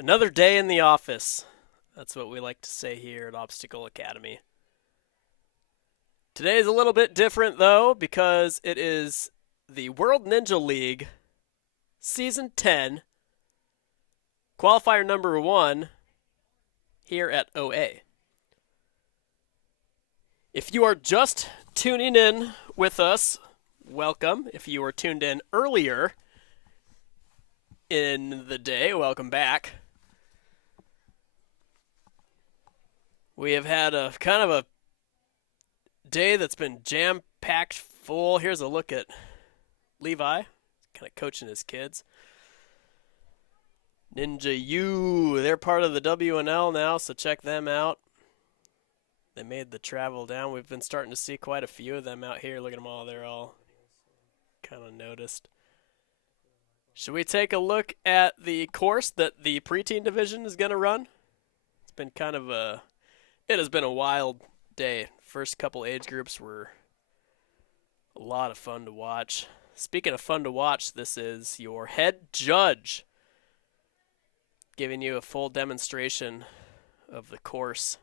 Another day in the office. That's what we like to say here at Obstacle Academy. Today is a little bit different, though, because it is the World Ninja League Season 10, Qualifier number 1, here at OA. If you are just tuning in with us, welcome. If you were tuned in earlier in the day, welcome back. We have had a kind of a day that's been jam-packed full. Here's a look at Levi, kind of coaching his kids. Ninja U, they're part of the WNL now, so check them out. They made the travel down. We've been starting to see quite a few of them out here. Look at them all. They're all kind of noticed. Should we take a look at the course that the preteen division is going to run? It's been kind of it has been a wild day. First couple age groups were a lot of fun to watch. Speaking of fun to watch, this is your head judge giving you a full demonstration of the course.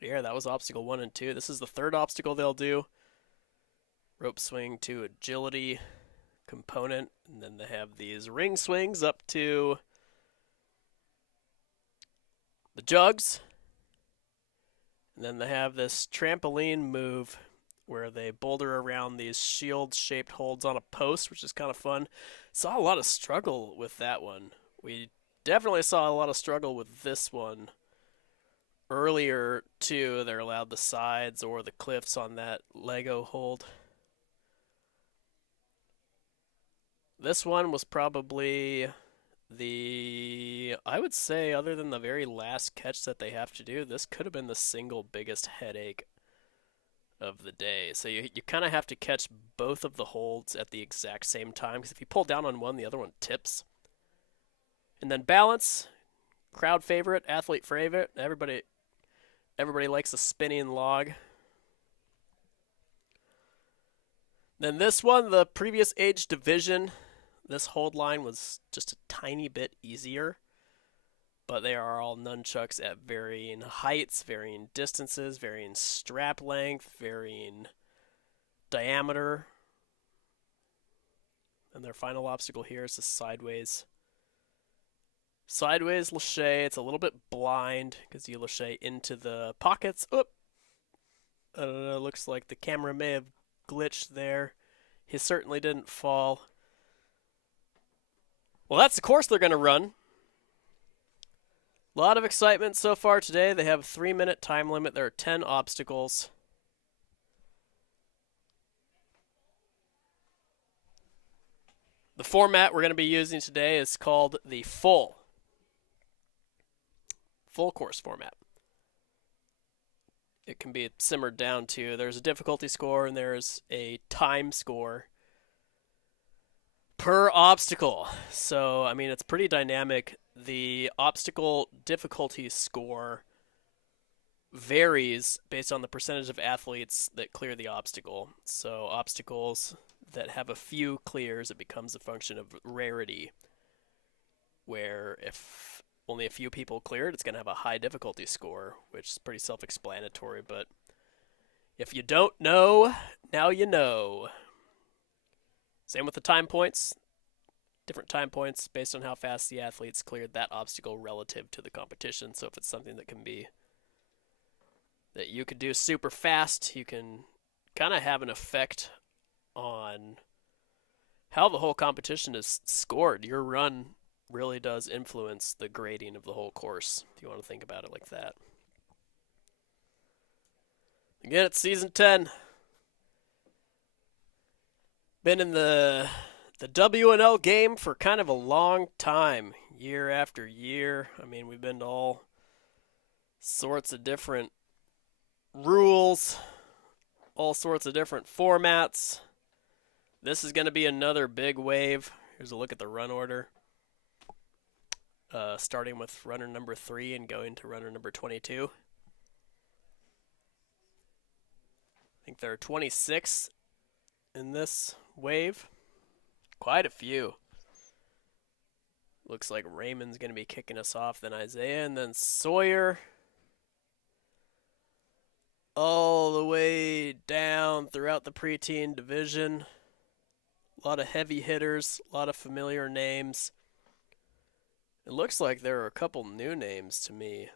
Yeah, that was obstacle 1 and 2. This is the third obstacle they'll do. Rope swing to agility component, and then they have these ring swings up to the jugs. And then they have this trampoline move where they boulder around these shield-shaped holds on a post, which is kind of fun. Saw a lot of struggle with that one. We definitely saw a lot of struggle with this one. Earlier, too, they're allowed the sides or the cliffs on that Lego hold. This one was probably I would say, other than the very last catch that they have to do, this could have been the single biggest headache of the day. So you kind of have to catch both of the holds at the exact same time, because if you pull down on one, the other one tips. And then balance, crowd favorite, athlete favorite. Everybody likes a spinning log. Then this one, the previous age division, this hold line was just a tiny bit easier, but they are all nunchucks at varying heights, varying distances, varying strap length, varying diameter. And their final obstacle here is the sideways lache. It's a little bit blind because you lache into the pockets. Oop! I don't know, looks like the camera may have glitched there. He certainly didn't fall. Well, that's the course they're going to run. A lot of excitement so far today. They have a 3-minute time limit. There are 10 obstacles. The format we're going to be using today is called the full course format. It can be simmered down to, there's a difficulty score and there's a time score per obstacle. So, I mean, it's pretty dynamic. The obstacle difficulty score varies based on the percentage of athletes that clear the obstacle. So, obstacles that have a few clears, it becomes a function of rarity, where if only a few people clear it, it's going to have a high difficulty score, which is pretty self-explanatory. But if you don't know, now you know. Same with the time points. Different time points based on how fast the athletes cleared that obstacle relative to the competition. So if it's something that you could do super fast, you can kind of have an effect on how the whole competition is scored. Your run really does influence the grading of the whole course, if you want to think about it like that. Again, it's season 10. Been in the WNL game for kind of a long time, year after year. I mean, we've been to all sorts of different rules, all sorts of different formats. This is going to be another big wave. Here's a look at the run order. Starting with runner number 3 and going to runner number 22. I think there are 26 in this wave. Quite a few. Looks like Raymond's going to be kicking us off, then Isaiah, and then Sawyer. All the way down throughout the preteen division. A lot of heavy hitters, a lot of familiar names. It looks like there are a couple new names to me.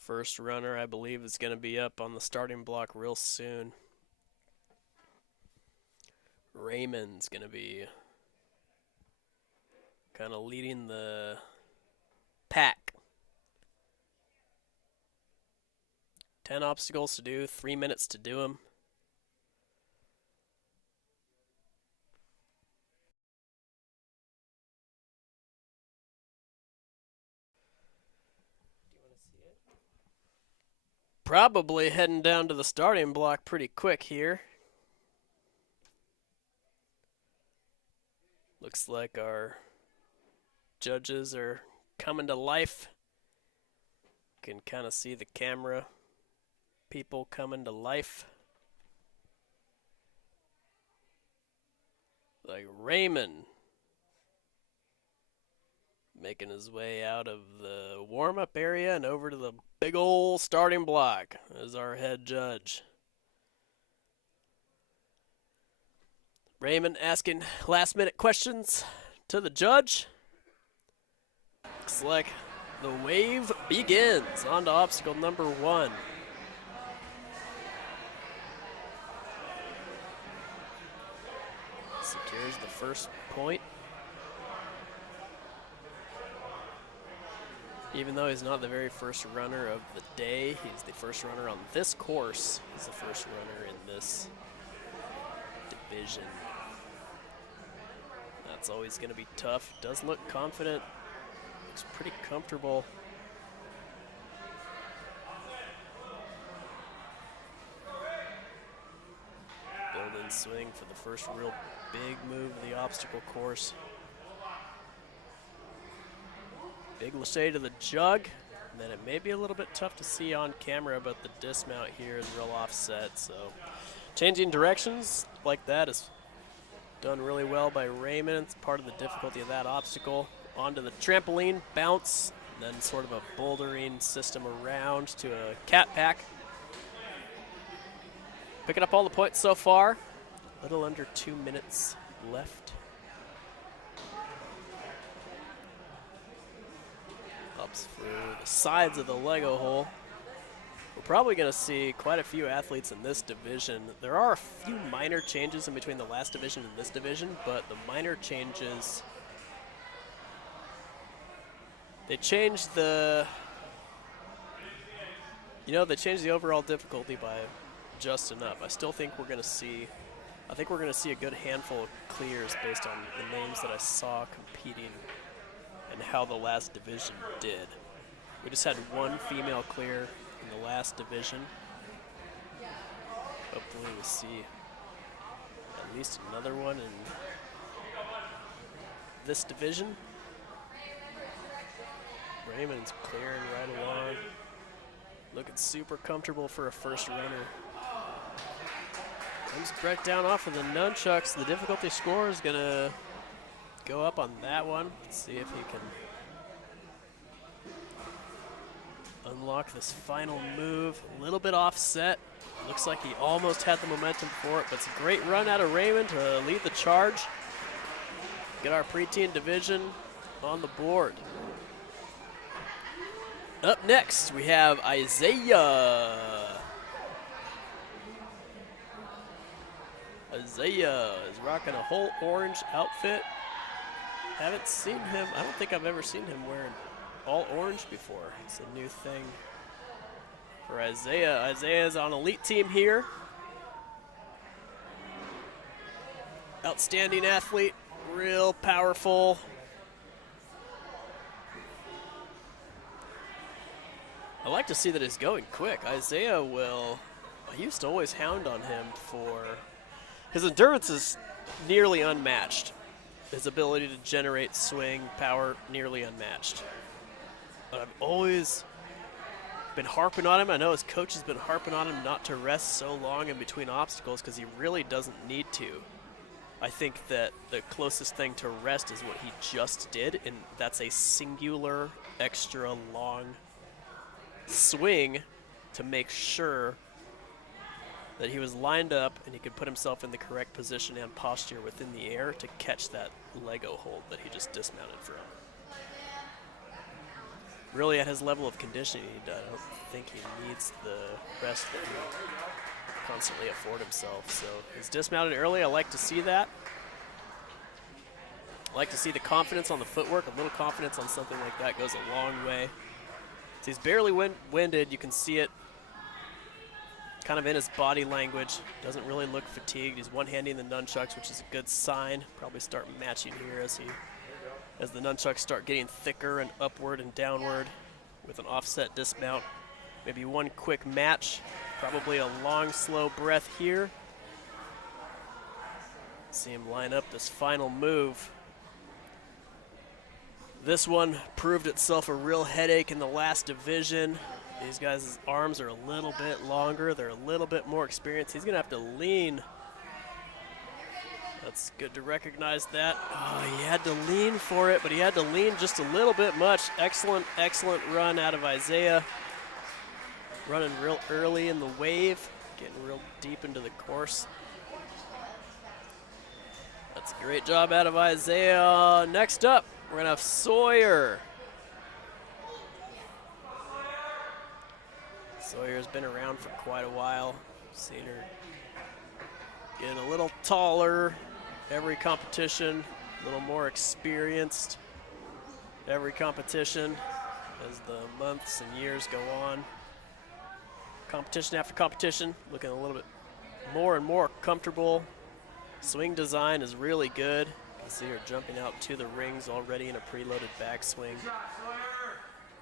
First runner, I believe, is going to be up on the starting block real soon. Raymond's going to be kind of leading the pack. 10 obstacles to do, 3 minutes to do them. Probably heading down to the starting block pretty quick here. Looks like our judges are coming to life. Can kind of see the camera people coming to life. Like Raymond making his way out of the warm-up area and over to the big ol' starting block as our head judge. Raymond asking last-minute questions to the judge. Looks like the wave begins. On to obstacle number 1. Secures the first point. Even though he's not the very first runner of the day, he's the first runner on this course. He's the first runner in this division. That's always going to be tough. Does look confident. Looks pretty comfortable. Build-in swing for the first real big move of the obstacle course. Big lache to the jug, and then it may be a little bit tough to see on camera, but the dismount here is real offset, so changing directions like that is done really well by Raymond. It's part of the difficulty of that obstacle. Onto the trampoline, bounce, and then sort of a bouldering system around to a cat pack. Picking up all the points so far. A little under 2 minutes left. Ups for the sides of the Lego hole. We're probably going to see quite a few athletes in this division. There are a few minor changes in between the last division and this division, but the minor changes, they changed the, they changed the overall difficulty by just enough. I still think we're going to see, a good handful of clears based on the names that I saw competing and how the last division did. We just had one female clear in the last division. Hopefully we'll see at least another one in this division. Raymond's clearing right along. Looking super comfortable for a first runner. Comes right down off of the nunchucks. The difficulty score is gonna go up on that one. Let's see if he can unlock this final move. A little bit offset. Looks like he almost had the momentum for it, but it's a great run out of Raymond to lead the charge. Get our preteen division on the board. Up next, we have Isaiah. Isaiah is rocking a whole orange outfit. Haven't seen him, I don't think I've ever seen him wearing all orange before. It's a new thing for Isaiah. Isaiah's on elite team here. Outstanding athlete, real powerful. I like to see that he's going quick. Isaiah I used to always hound on him for, his endurance is nearly unmatched. His ability to generate swing power, nearly unmatched. But I've always been harping on him. I know his coach has been harping on him not to rest so long in between obstacles because he really doesn't need to. I think that the closest thing to rest is what he just did, and that's a singular, extra long swing to make sure that he was lined up and he could put himself in the correct position and posture within the air to catch that Lego hold that he just dismounted from. Really, at his level of conditioning, I don't think he needs the rest that he constantly afford himself. So he's dismounted early. I like to see that. I like to see the confidence on the footwork. A little confidence on something like that goes a long way. So he's barely winded. You can see it kind of in his body language. Doesn't really look fatigued. He's one-handing the nunchucks, which is a good sign. Probably start matching here as the nunchucks start getting thicker and upward and downward with an offset dismount. Maybe one quick match. Probably a long, slow breath here. See him line up this final move. This one proved itself a real headache in the last division. These guys' arms are a little bit longer. They're a little bit more experienced. He's going to have to lean. That's good to recognize that. Oh, he had to lean for it, but he had to lean just a little bit much. Excellent, excellent run out of Isaiah. Running real early in the wave, getting real deep into the course. That's a great job out of Isaiah. Next up, we're going to have Sawyer. Sawyer's been around for quite a while. Seen her getting a little taller every competition, a little more experienced every competition as the months and years go on. Competition after competition, looking a little bit more and more comfortable. Swing design is really good. You can see her jumping out to the rings already in a preloaded backswing.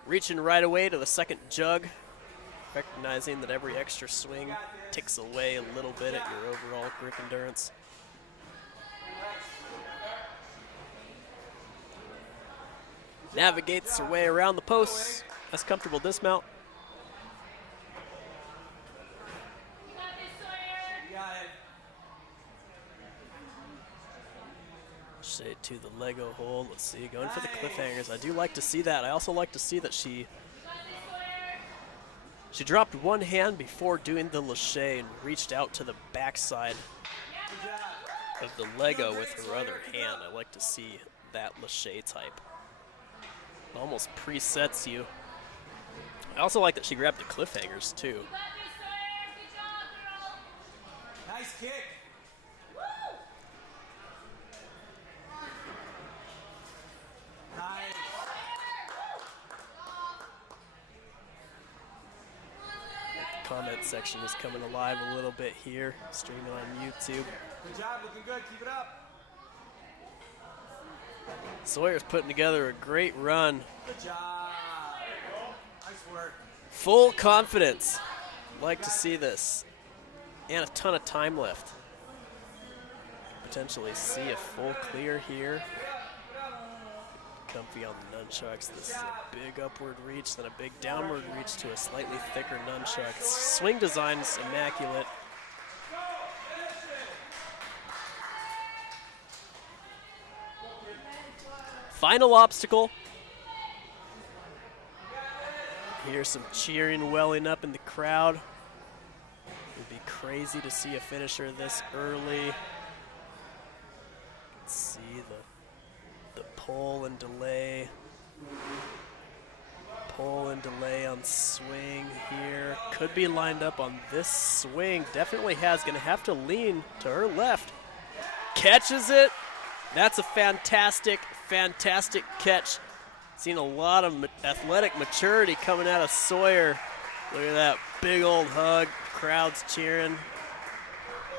Reaching right away to the second jug, recognizing that every extra swing ticks away a little bit at your overall grip endurance. Navigates her way around the posts. That's comfortable dismount. Straight to the Lego hold. Let's see, going for the cliffhangers. I do like to see that. I also like to see that she dropped one hand before doing the lache and reached out to the backside of the Lego with her other hand. I like to see that lache type. It almost presets you. I also like that she grabbed the cliffhangers too. Nice kick. Comment section is coming alive a little bit here, streaming on YouTube. Good job, looking good, keep it up. Sawyer's putting together a great run. Good job. Nice work. Full confidence. Like to see this. And a ton of time left. Potentially see a full clear here. Comfy on the nunchucks. This is a big upward reach, then a big downward reach to a slightly thicker nunchuck. Swing design is immaculate. Final obstacle. Here's some cheering welling up in the crowd. It'd be crazy to see a finisher this early. Let's see the pull and delay. Pull and delay on swing here. Could be lined up on this swing. Definitely has. Going to have to lean to her left. Catches it. That's a fantastic, fantastic catch. Seen a lot of athletic maturity coming out of Sawyer. Look at that big old hug. Crowd's cheering.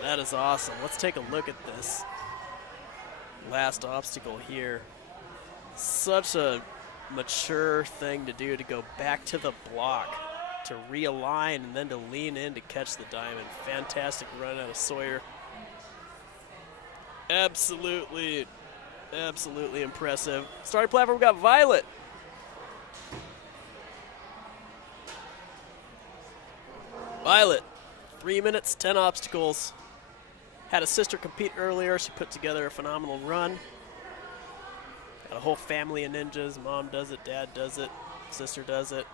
That is awesome. Let's take a look at this last obstacle here. Such a mature thing to do, to go back to the block, to realign, and then to lean in to catch the diamond. Fantastic run out of Sawyer. Absolutely, absolutely impressive. Starting platform, we got Violet. Violet, 3 minutes, 10 obstacles. Had a sister compete earlier. She put together a phenomenal run. Got a whole family of ninjas. Mom does it, dad does it, sister does it.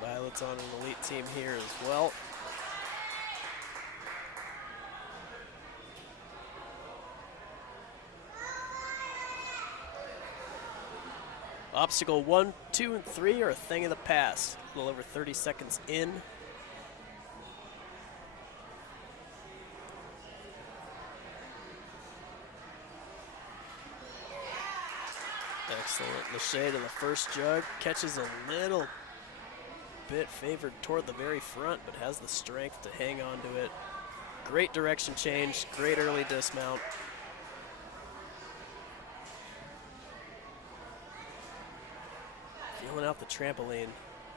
Violet's on an elite team here as well. Obstacle 1, 2, and 3 are a thing of the past. A little over 30 seconds in. Excellent. Lachey to the first jug. Catches a little bit favored toward the very front, but has the strength to hang on to it. Great direction change. Great early dismount. Feeling out the trampoline.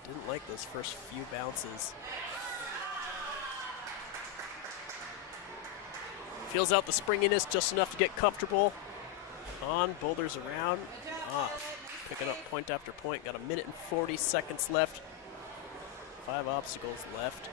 Didn't like those first few bounces. Feels out the springiness just enough to get comfortable. On, boulders around, off. Picking up point after point. Got 1 minute and 40 seconds left. 5 obstacles left.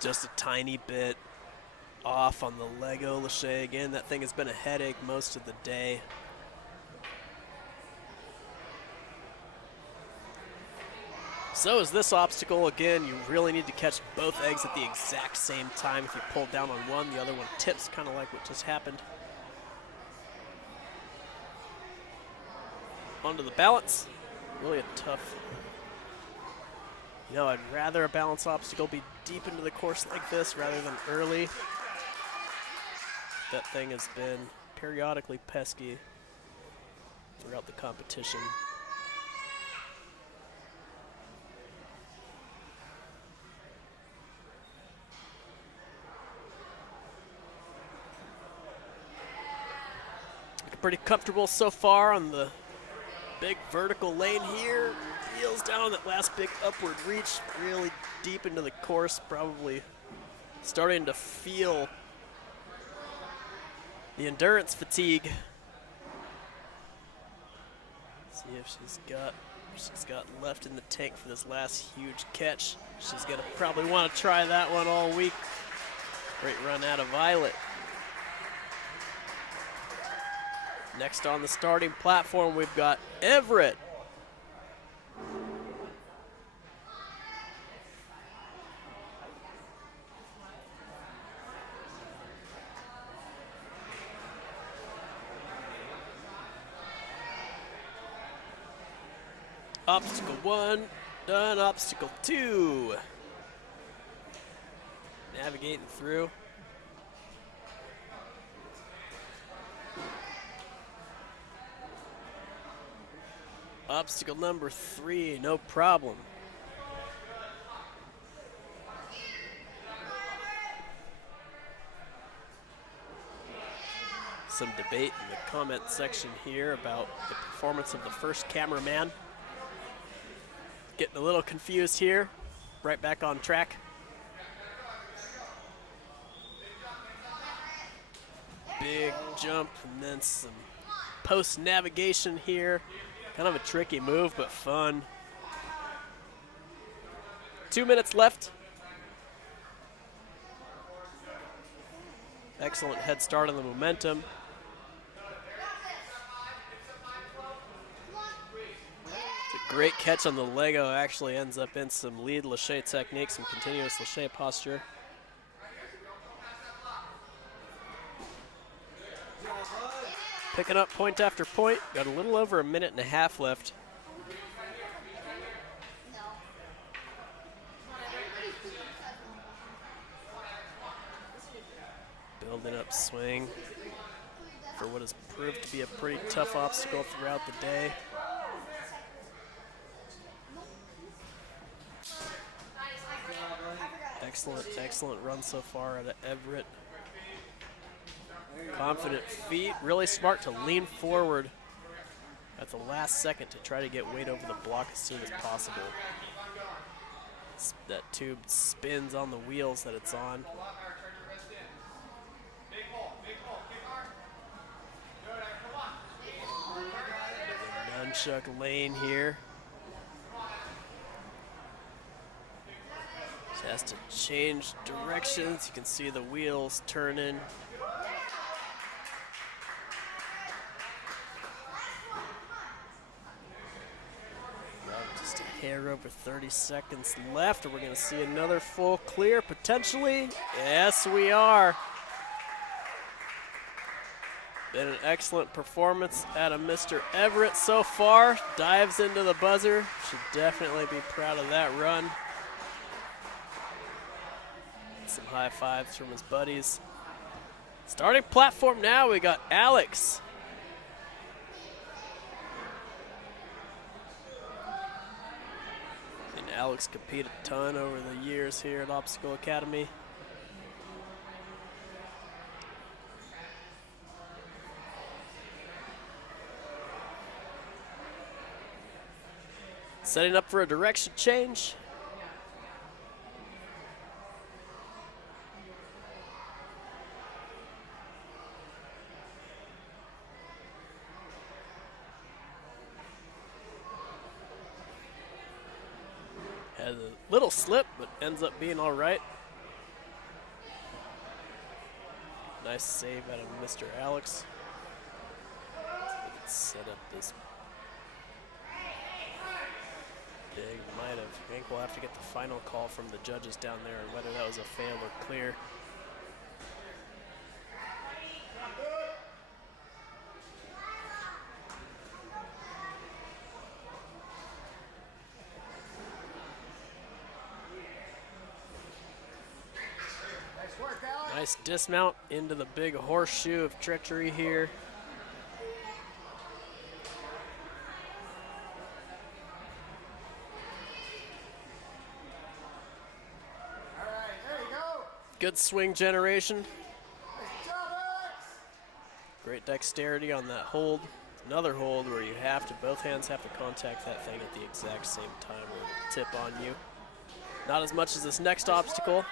Just a tiny bit off on the Lego Lachey. Again, that thing has been a headache most of the day. So is this obstacle. Again, you really need to catch both eggs at the exact same time. If you pull down on one, the other one tips, kind of like what just happened. Onto the balance. Really a tough. You know, I'd rather a balance obstacle be deep into the course like this rather than early. That thing has been periodically pesky throughout the competition. Pretty comfortable so far on the big vertical lane here. Heels down on that last big upward reach, really deep into the course, probably starting to feel the endurance fatigue. See if she's got left in the tank for this last huge catch. She's gonna probably want to try that one all week. Great run out of Violet. Next on the starting platform, we've got Everett. Obstacle 1, done. Obstacle 2. Navigating through. Obstacle number 3, no problem. Some debate in the comment section here about the performance of the first cameraman. Getting a little confused here. Right back on track. Big jump and then some post navigation here. Kind of a tricky move, but fun. 2 minutes left. Excellent head start on the momentum. It's a great catch on the Lego. Actually ends up in some lead Lachey technique, some continuous Lachey posture. Picking up point after point. Got a little over 1.5 minutes left. Building up swing for what has proved to be a pretty tough obstacle throughout the day. Excellent run so far at Everett. Confident feet, really smart to lean forward at the last second to try to get weight over the block as soon as possible. That tube spins on the wheels that it's on. Nunchuck lane here. Just has to change directions. You can see the wheels turning. Just a hair over 30 seconds left, and we're going to see another full clear potentially. Yes, we are. Been an excellent performance out of Mr. Everett so far. Dives into the buzzer. Should definitely be proud of that run. Some high fives from his buddies. Starting platform now, we got Alex. And Alex competed a ton over the years here at Obstacle Academy. Setting up for a direction change. Has a little slip, but ends up being all right. Nice save out of Mr. Alex. Let's set up this big. I think we'll have to get the final call from the judges down there on whether that was a fail or clear. Nice dismount into the big horseshoe of treachery here. Good swing generation. Nice job, Alex. Great dexterity on that hold. Another hold where you have to, both hands have to contact that thing at the exact same time or it'll tip on you. Not as much as this next obstacle.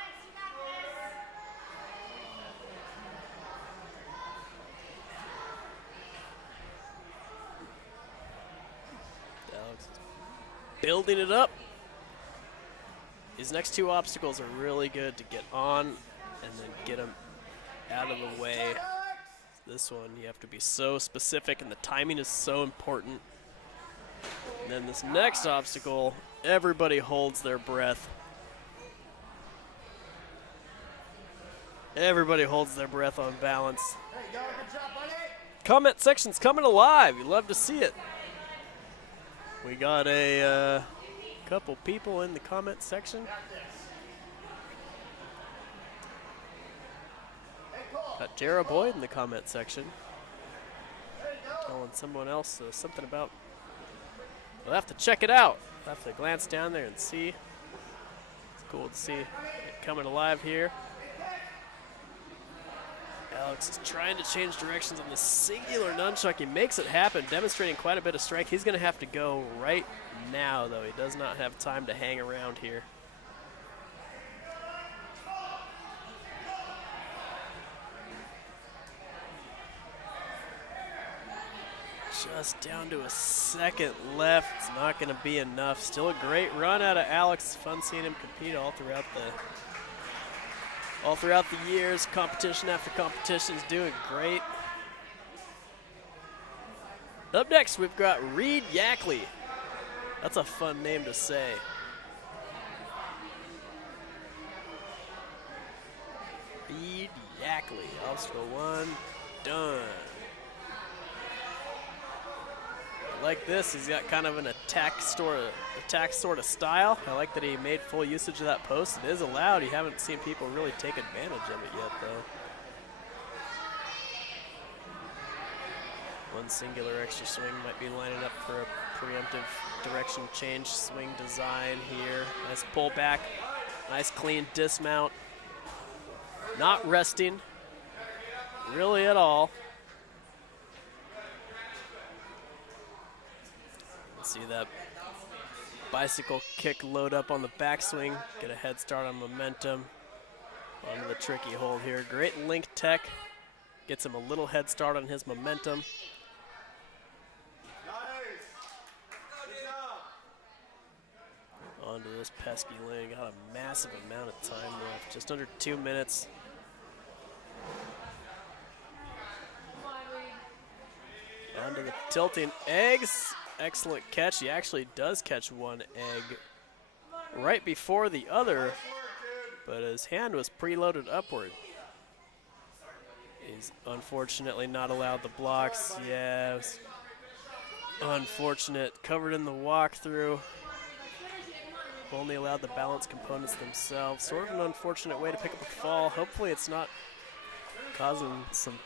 Alex is building it up. These next two obstacles are really good to get on and then get them out of the way. This one, you have to be so specific and the timing is so important. And then this next obstacle, everybody holds their breath. Everybody holds their breath on balance. There you go. Good job, buddy. Comment section's coming alive. You love to see it. We got a couple people in the comment section. Got Jarrah Boyd in the comment section. Telling someone else something about. We'll have to check it out. We'll have to glance down there and see. It's cool to see it coming alive here. Alex is trying to change directions on the singular nunchuck. He makes it happen, demonstrating quite a bit of strike. He's going to have to go right now, though. He does not have time to hang around here. Just down to a second left. It's not going to be enough. Still a great run out of Alex. Fun seeing him compete all throughout the years. Competition after competition is doing great. Up next, we've got Reed Yackley. That's a fun name to say. Reed Yackley, obstacle one, done. I like this. He's got kind of an attack sort of style. I like that he made full usage of that post. It is allowed. You haven't seen people really take advantage of it yet, though. One singular extra swing might be lining up for a preemptive direction change swing design here. Nice pull back. Nice clean dismount. Not resting really at all. See that Bicycle kick load up on the backswing, get a head start on momentum. Onto the tricky hold here. Great link tech, gets him a little head start on his momentum. Onto this pesky link, got a massive amount of time left, just under 2 minutes. Onto the tilting eggs. Excellent catch. He actually does catch one egg right before the other, but his hand was preloaded upward. He's unfortunately not allowed the blocks. Yeah, it was unfortunate. Covered in the walkthrough. Only allowed the balance components themselves. Sort of an unfortunate way to pick up a fall. Hopefully it's not causing some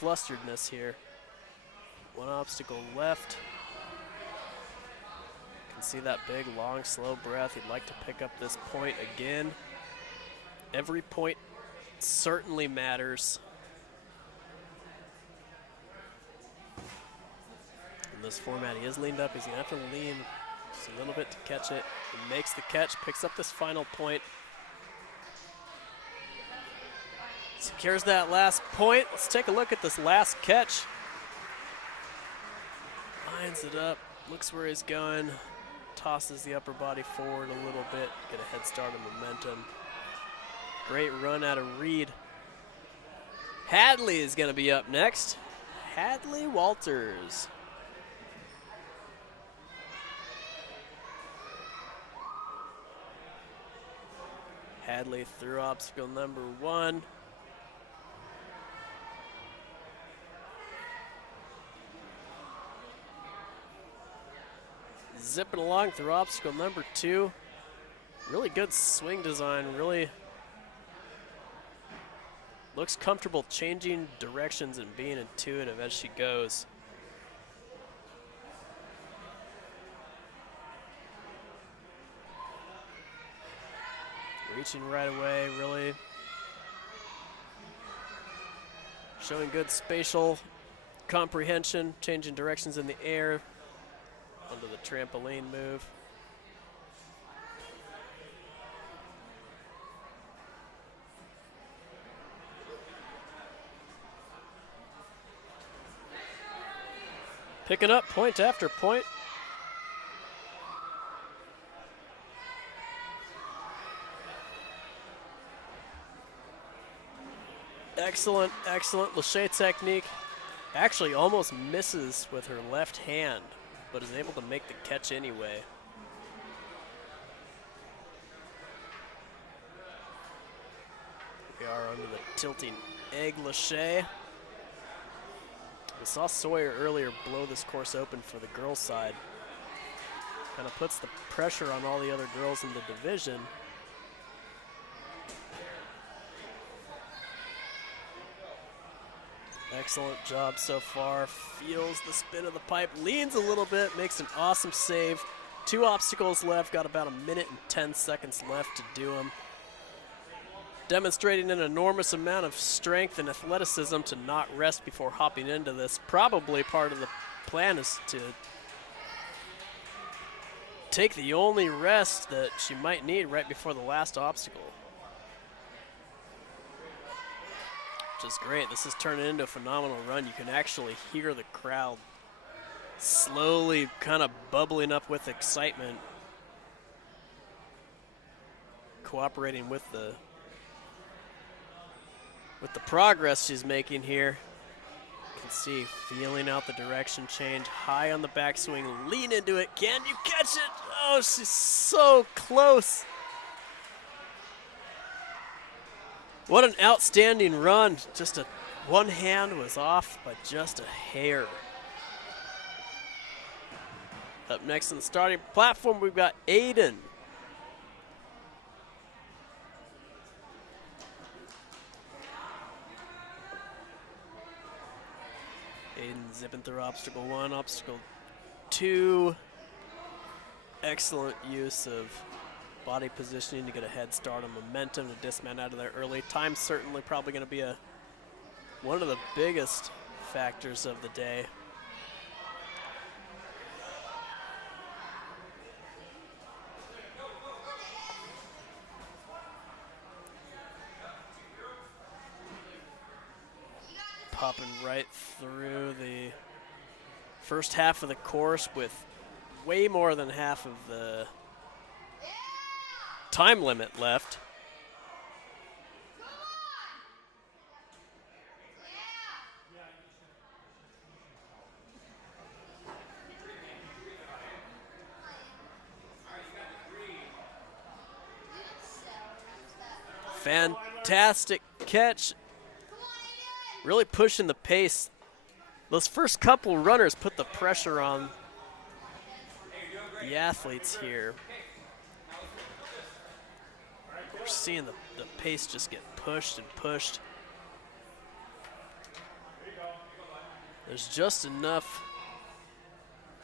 flusteredness here. One obstacle left. Can see that big, long, slow breath. He'd like to pick up this point again. Every point certainly matters. In this format, he is leaned up. He's gonna have to lean just a little bit to catch it. He makes the catch, picks up this final point. Secures that last point. Let's take a look at this last catch. Lines it up, looks where he's going, tosses the upper body forward a little bit, get a head start on momentum. Great run out of Reed. Hadley is going to be up next. Hadley Walters. Hadley through obstacle number 1. Zipping along through obstacle number 2. Really good swing design, really looks comfortable changing directions and being intuitive as she goes. Reaching right away, really showing good spatial comprehension, changing directions in the air. Onto the trampoline move. Picking up point after point. Excellent, excellent lâché technique. Actually almost misses with her left hand, but is able to make the catch anyway. We are under the tilting egg lâché. We saw Sawyer earlier blow this course open for the girls' side. Kind of puts the pressure on all the other girls in the division. Excellent job so far. Feels the spin of the pipe, leans a little bit, makes an awesome save. 2 obstacles left, got about 1 minute and 10 seconds left to do them. Demonstrating an enormous amount of strength and athleticism to not rest before hopping into this. Probably part of the plan is to take the only rest that she might need right before the last obstacle. Which is great. This is turning into a phenomenal run. You can actually hear the crowd slowly kind of bubbling up with excitement, cooperating with the progress she's making here. You can see feeling out the direction change, high on the backswing, lean into it. Can you catch it? Oh, she's so close. What an outstanding run. Just one hand was off by just a hair. Up next on the starting platform, we've got Aiden. Aiden zipping through obstacle 1, obstacle 2. Excellent use of body positioning to get a head start on momentum to dismount out of there early. Time's certainly probably going to be one of the biggest factors of the day. popping right through the first half of the course with way more than half of the time limit left. Fantastic catch. Really pushing the pace. Those first couple runners put the pressure on the athletes here. We're seeing the pace just get pushed and pushed. There's just enough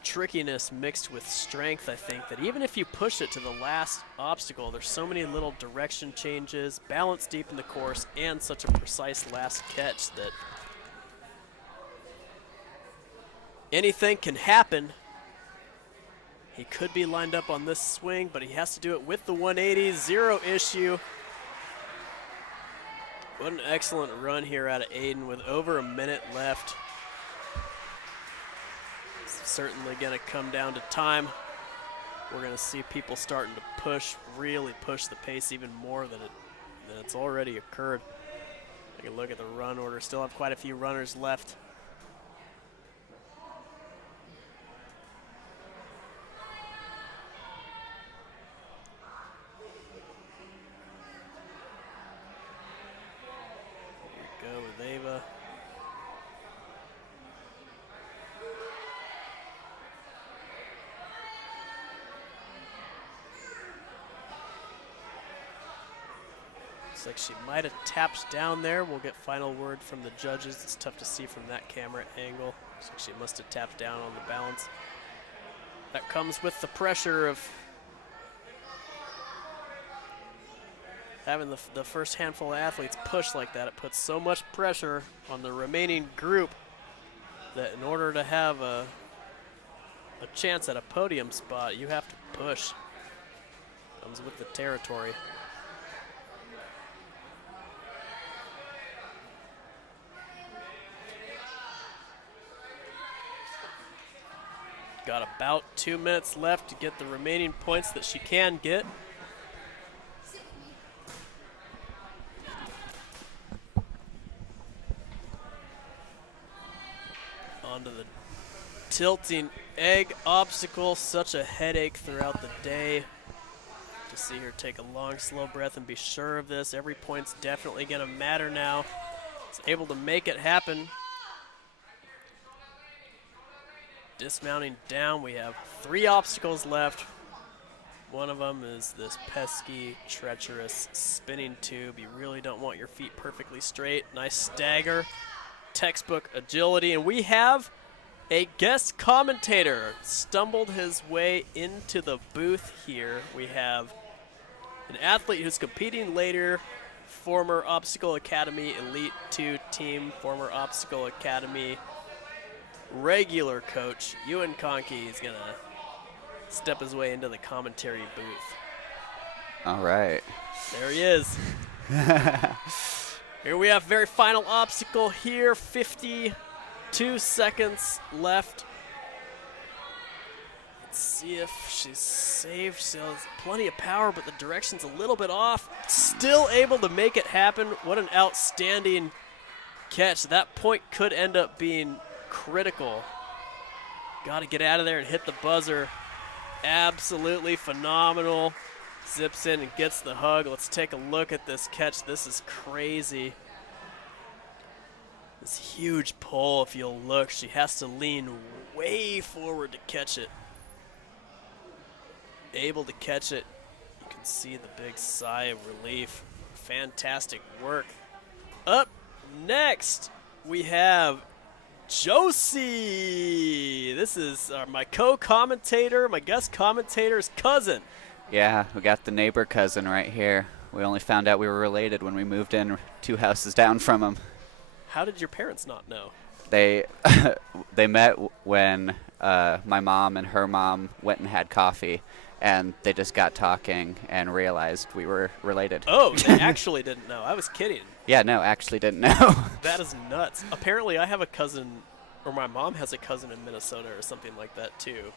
trickiness mixed with strength, I think, that even if you push it to the last obstacle, there's so many little direction changes, balance deep in the course, and such a precise last catch that anything can happen. He could be lined up on this swing, but he has to do it with the 180, zero issue. What an excellent run here out of Aiden with over a minute left. Certainly going to come down to time. We're going to see people starting to push, really push the pace even more than it's already occurred. Take a look at the run order. Still have quite a few runners left. Here we go with Ava. Like she might have tapped down there. We'll get final word from the judges. It's tough to see from that camera angle. Looks like she must have tapped down on the balance. That comes with the pressure of having the first handful of athletes push like that. It puts so much pressure on the remaining group that in order to have a chance at a podium spot, you have to push. Comes with the territory. Got about 2 minutes left to get the remaining points that she can get. Onto the tilting egg obstacle. Such a headache throughout the day. To see her take a long, slow breath and be sure of this. Every point's definitely going to matter now. It's able to make it happen. Dismounting down, we have 3 obstacles left. One of them is this pesky, treacherous spinning tube. You really don't want your feet perfectly straight. Nice stagger, textbook agility, and we have a guest commentator stumbled his way into the booth here. We have an athlete who's competing later, former Obstacle Academy Elite 2 team, former Obstacle Academy regular coach, Ewan Conkey, is going to step his way into the commentary booth. All right. There he is. Here we have very final obstacle here, 52 seconds left. Let's see if she's saved. She has plenty of power, but the direction's a little bit off. Still able to make it happen. What an outstanding catch. That point could end up being critical. Got to get out of there and hit the buzzer. Absolutely phenomenal. Zips in and gets the hug. Let's take a look at this catch. This is crazy. This huge pull, if you'll look. She has to lean way forward to catch it. Able to catch it. You can see the big sigh of relief. Fantastic work. Up next, we have Josie. This is my co-commentator, my guest commentator's cousin. Yeah, we got the neighbor cousin right here. We only found out we were related when we moved in 2 houses down from him. How did your parents not know? They they met when my mom and her mom went and had coffee, and they just got talking and realized we were related. Oh, they actually didn't know. I was kidding. Yeah, no, actually didn't know. That is nuts. Apparently, I have a cousin, or my mom has a cousin in Minnesota or something like that, too.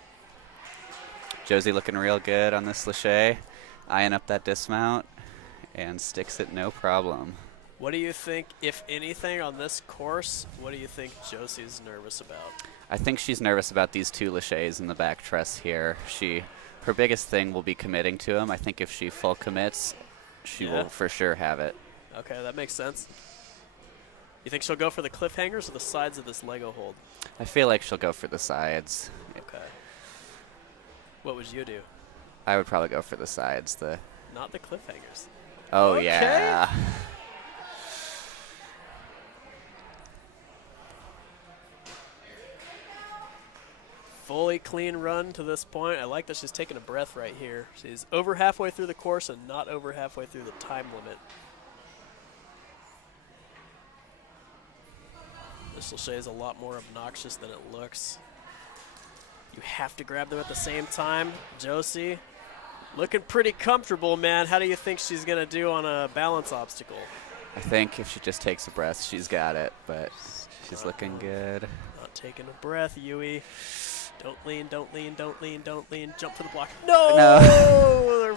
Josie looking real good on this Lachey, eyeing up that dismount, and sticks it no problem. What do you think, if anything, on this course, what do you think Josie's nervous about? I think she's nervous about these two Lacheys in the back truss here. Her biggest thing will be committing to them. I think if she full commits, she will for sure have it. Okay, that makes sense. You think she'll go for the cliffhangers or the sides of this Lego hold? I feel like she'll go for the sides. Okay. What would you do? I would probably go for the sides. Not the cliffhangers. Oh, okay. Yeah. Fully clean run to this point. I like that she's taking a breath right here. She's over halfway through the course and not over halfway through the time limit. This Lachey is a lot more obnoxious than it looks. You have to grab them at the same time. Josie looking pretty comfortable, man. How do you think she's going to do on a balance obstacle? I think if she just takes a breath, she's got it, but she's looking good. Not taking a breath, Yui. Don't lean, don't lean, don't lean, don't lean. Jump for the block. No! They're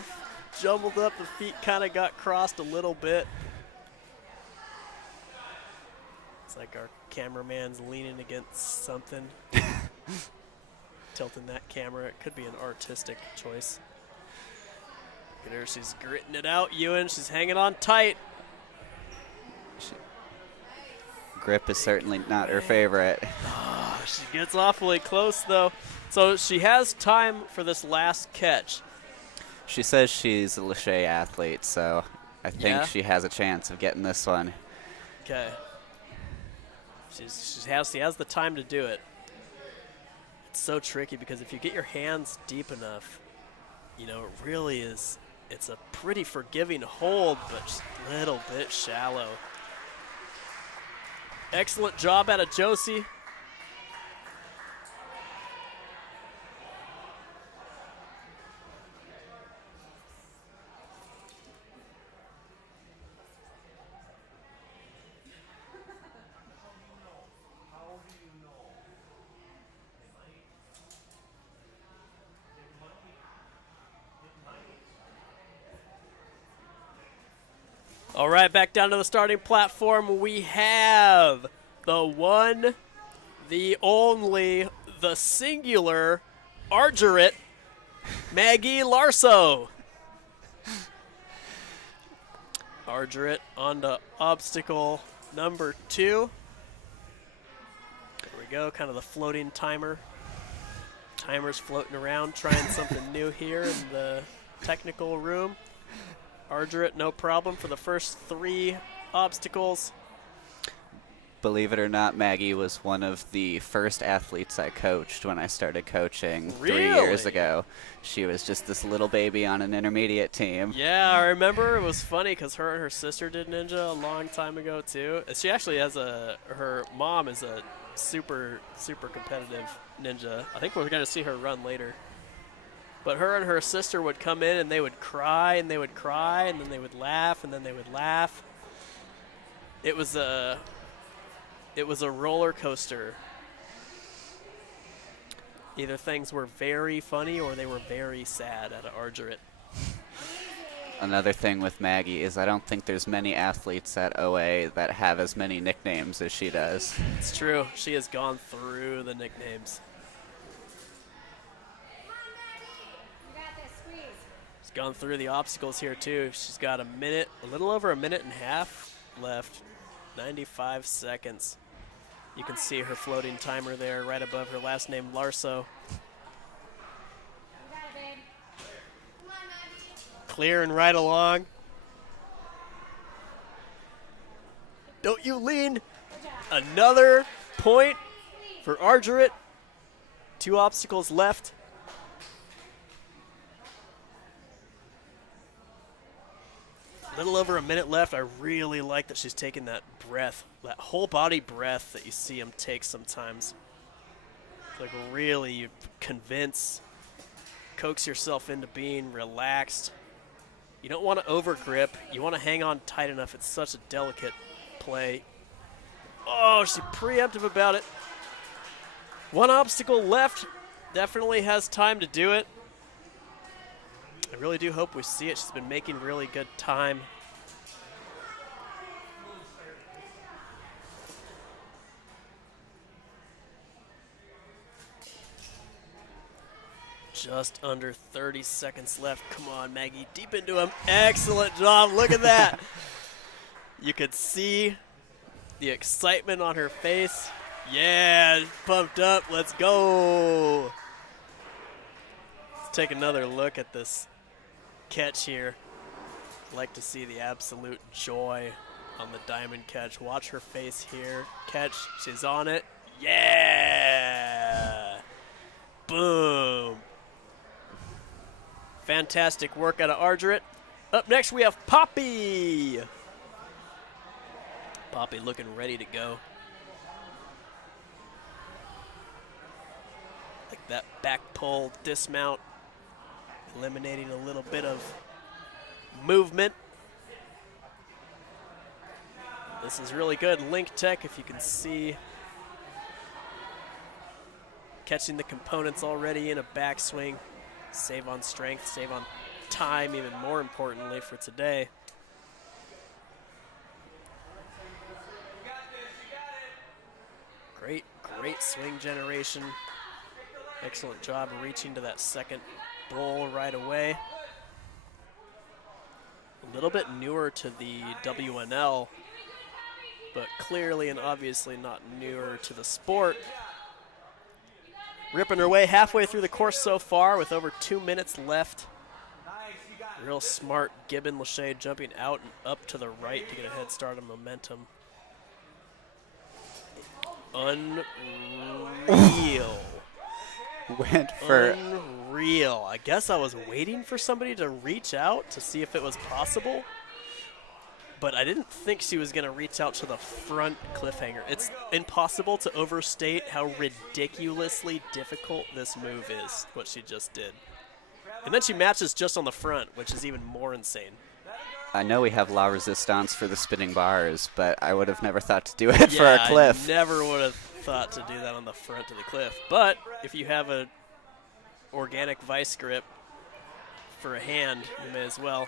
jumbled up. The feet kind of got crossed a little bit. It's like our cameraman's leaning against something. Tilting that camera. It could be an artistic choice. Look at her. She's gritting it out, Ewan. She's hanging on tight. Grip is certainly not her favorite. Oh, she gets awfully close, though. So she has time for this last catch. She says she's a Lachey athlete, so I think Yeah? she has a chance of getting this one. Okay. She has the time to do it. It's so tricky because if you get your hands deep enough, you know, it really is, it's a pretty forgiving hold, but just a little bit shallow. Excellent job out of Josie. All right, back down to the starting platform. We have the one, the only, the singular, Argyrit, Maggie Larson. Argyrit on to obstacle number 2. There we go, kind of the floating timer. Timer's floating around, trying something new here in the technical room. Argyrit, no problem for the first 3 obstacles. Believe it or not, Maggie was one of the first athletes I coached when I started coaching 3 years ago. She was just this little baby on an intermediate team. Yeah, I remember. It was funny because her and her sister did ninja a long time ago too. She actually has her mom is a super competitive ninja. I think we're going to see her run later. But her and her sister would come in and they would cry and they would cry and then they would laugh and then they would laugh. It was a roller coaster. Either things were very funny or they were very sad at Argyrit. Another thing with Maggie is I don't think there's many athletes at OA that have as many nicknames as she does. It's true. She has gone through the nicknames. She's gone through the obstacles here too. She's got a little over a minute and a half left. 95 seconds. You can see her floating timer there right above her last name, Larso. Clear and right along. Don't you lean. Another point for Argyrit. 2 obstacles left. A little over a minute left. I really like that she's taking that breath, that whole body breath that you see him take sometimes. Like really, you convince, coax yourself into being relaxed. You don't want to overgrip. You want to hang on tight enough. It's such a delicate play. Oh, she's preemptive about it. One obstacle left. Definitely has time to do it. I really do hope we see it. She's been making really good time. Just under 30 seconds left. Come on, Maggie. Deep into him. Excellent job. Look at that. You could see the excitement on her face. Yeah, pumped up. Let's go. Let's take another look at this catch here. I'd like to see the absolute joy on the diamond catch. Watch her face here. Catch. She's on it. Yeah. Boom. Fantastic work out of Ardret. Up next, we have Poppy. Poppy looking ready to go. Like that back pull, dismount, eliminating a little bit of movement. This is really good. Link tech, if you can see. Catching the components already in a backswing. Save on strength, save on time, even more importantly for today. Great swing generation. Excellent job of reaching to that second bowl right away. A little bit newer to the WNL, but clearly and obviously not newer to the sport. Ripping her way halfway through the course so far with over 2 minutes left. Real smart Gibbon Lachey jumping out and up to the right to get a head start on momentum. Unreal. Went for Unreal. I guess I was waiting for somebody to reach out to see if it was possible, but I didn't think she was going to reach out to the front cliffhanger. It's impossible to overstate how ridiculously difficult this move is, what she just did. And then she matches just on the front, which is even more insane. I know we have La Resistance for the spinning bars, but I would have never thought to do it for our cliff. I never would have thought to do that on the front of the cliff. But if you have a organic vice grip for a hand, you may as well.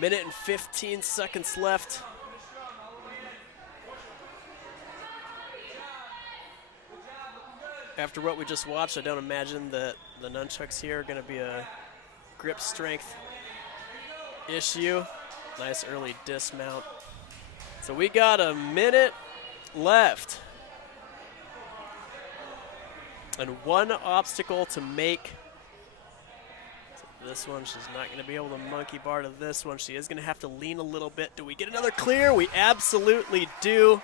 Minute and 15 seconds left. After what we just watched, I don't imagine that the nunchucks here are going to be a grip strength issue. Nice early dismount. So we got a minute left. And one obstacle to make. This one, she's not going to be able to monkey bar to this one. She is going to have to lean a little bit. Do we get another clear? We absolutely do.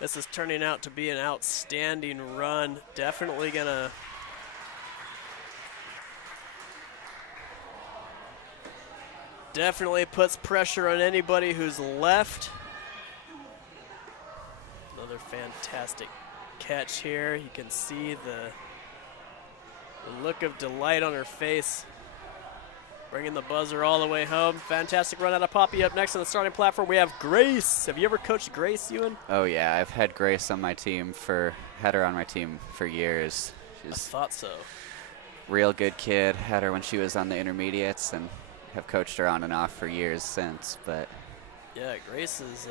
This is turning out to be an outstanding run. Definitely going to puts pressure on anybody who's left. Another fantastic catch here. You can see the look of delight on her face. Bringing the buzzer all the way home. Fantastic run out of Poppy. Up next on the starting platform, we have Grace. Have you ever coached Grace, Ewan? Oh, yeah. I've had Grace on my team had her on my team for years. I thought so. Real good kid. Had her when she was on the intermediates and have coached her on and off for years since. But yeah, Grace is,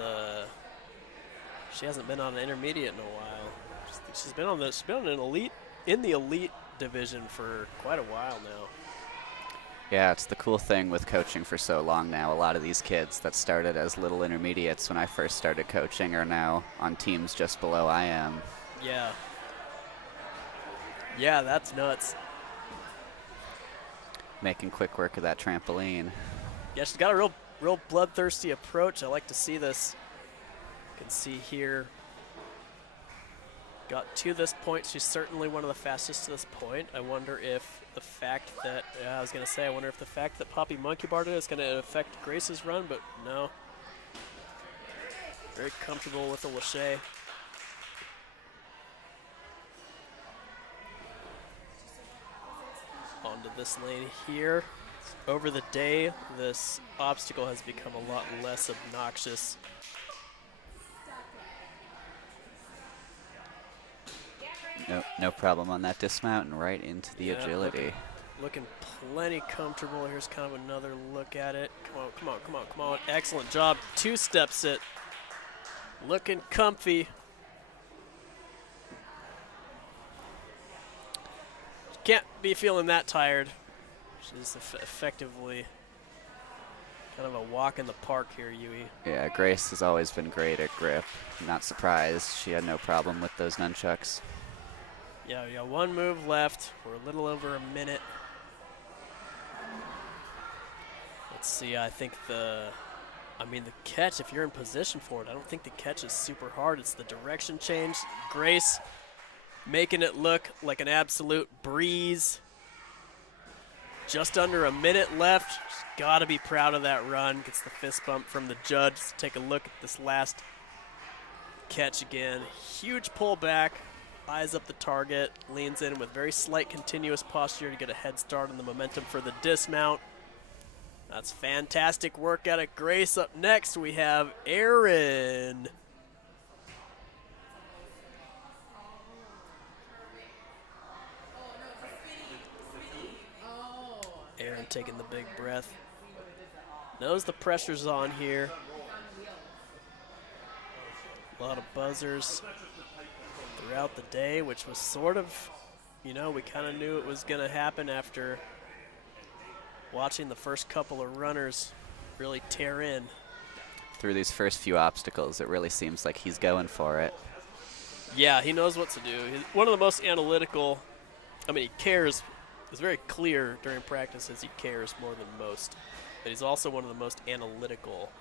she hasn't been on an intermediate in a while. She's been on in the elite division for quite a while now. Yeah, it's the cool thing with coaching for so long now. A lot of these kids that started as little intermediates when I first started coaching are now on teams just below I am. Yeah. Yeah, that's nuts. Making quick work of that trampoline. Yeah, she's got a real bloodthirsty approach. I like to see this. You can see here. Got to this point. She's certainly one of the fastest to this point. I wonder if the fact that, I wonder if the fact that Poppy monkey barred it is going to affect Grace's run, but no. Very comfortable with the lâché. Onto this lane here. Over the day, this obstacle has become a lot less obnoxious. No problem on that dismount and right into the agility. Looking plenty comfortable. Here's kind of another look at it. Come on, come on, come on, come on. Excellent job. 2-steps it. Looking comfy. Can't be feeling that tired. She's effectively kind of a walk in the park here, Yui. Yeah, Grace has always been great at grip. I'm not surprised. She had no problem with those nunchucks. Yeah, we got one move left. We're a little over a minute. Let's see, I think the catch, if you're in position for it, I don't think the catch is super hard. It's the direction change. Grace making it look like an absolute breeze. Just under a minute left. She's got to be proud of that run. Gets the fist bump from the judge. Let's take a look at this last catch again. Huge pullback. Eyes up the target. Leans in with very slight continuous posture to get a head start on the momentum for the dismount. That's fantastic work out of Grace. Up next, we have Aaron. Aaron taking the big breath. Knows the pressure's on here. A lot of buzzers throughout the day, which was sort of, we kind of knew it was going to happen after watching the first couple of runners really tear in. Through these first few obstacles, it really seems like he's going for it. Yeah, he knows what to do. He's one of the most analytical. He cares. It's very clear during practices he cares more than most. But he's also one of the most analytical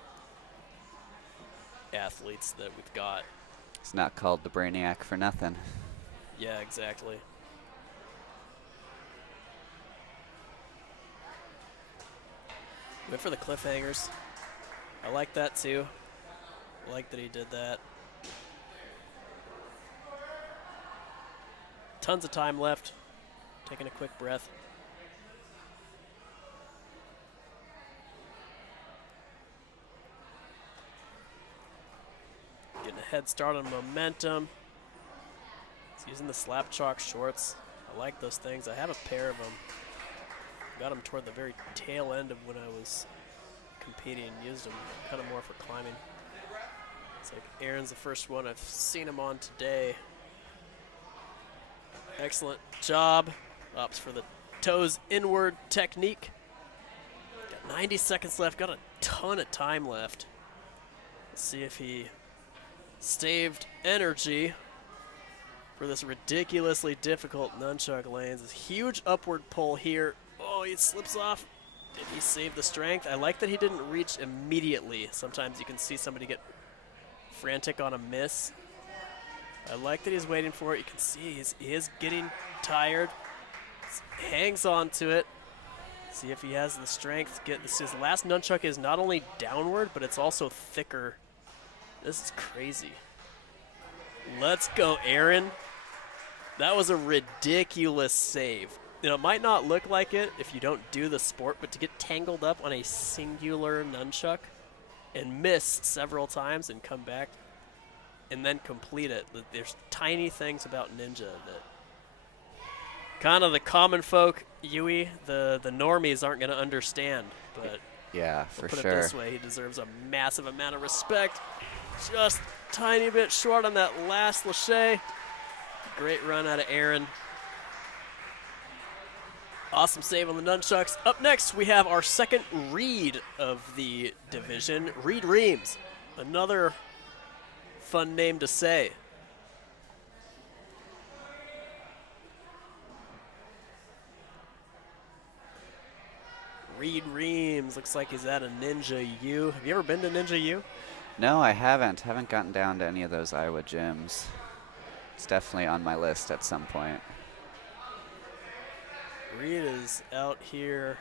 athletes that we've got. He's not called the Brainiac for nothing. Yeah, exactly. Went for the cliffhangers. I like that too. I like that he did that. Tons of time left. Taking a quick breath. Getting a head start on momentum. He's using the slap chalk shorts. I like those things. I have a pair of them. Got them toward the very tail end of when I was competing. Used them kind of more for climbing. It's like Aaron's the first one I've seen him on today. Excellent job. Opts for the toes inward technique. Got 90 seconds left. Got a ton of time left. Let's see if he saved energy for this ridiculously difficult nunchuck lanes. This huge upward pull here. Oh, he slips off. Did he save the strength? I like that he didn't reach immediately. Sometimes you can see somebody get frantic on a miss. I like that he's waiting for it. You can see he is getting tired. Hangs on to it. See if he has the strength to get this. His last nunchuck is not only downward, but it's also thicker. This is crazy. Let's go, Aaron. That was a ridiculous save. It might not look like it if you don't do the sport, but to get tangled up on a singular nunchuck and miss several times and come back and then complete it. There's tiny things about Ninja that kind of the common folk, Yui, the normies aren't going to understand. But yeah, for put sure. it this way, he deserves a massive amount of respect. Just tiny bit short on that last lâché. Great run out of Aaron. Awesome save on the nunchucks. Up next, we have our second Reed of the division, Reed Reams. Another fun name to say. Reed Reams looks like he's at a Ninja U. Have you ever been to Ninja U? No, I haven't. Haven't gotten down to any of those Iowa gyms. It's definitely on my list at some point. Reed is out here.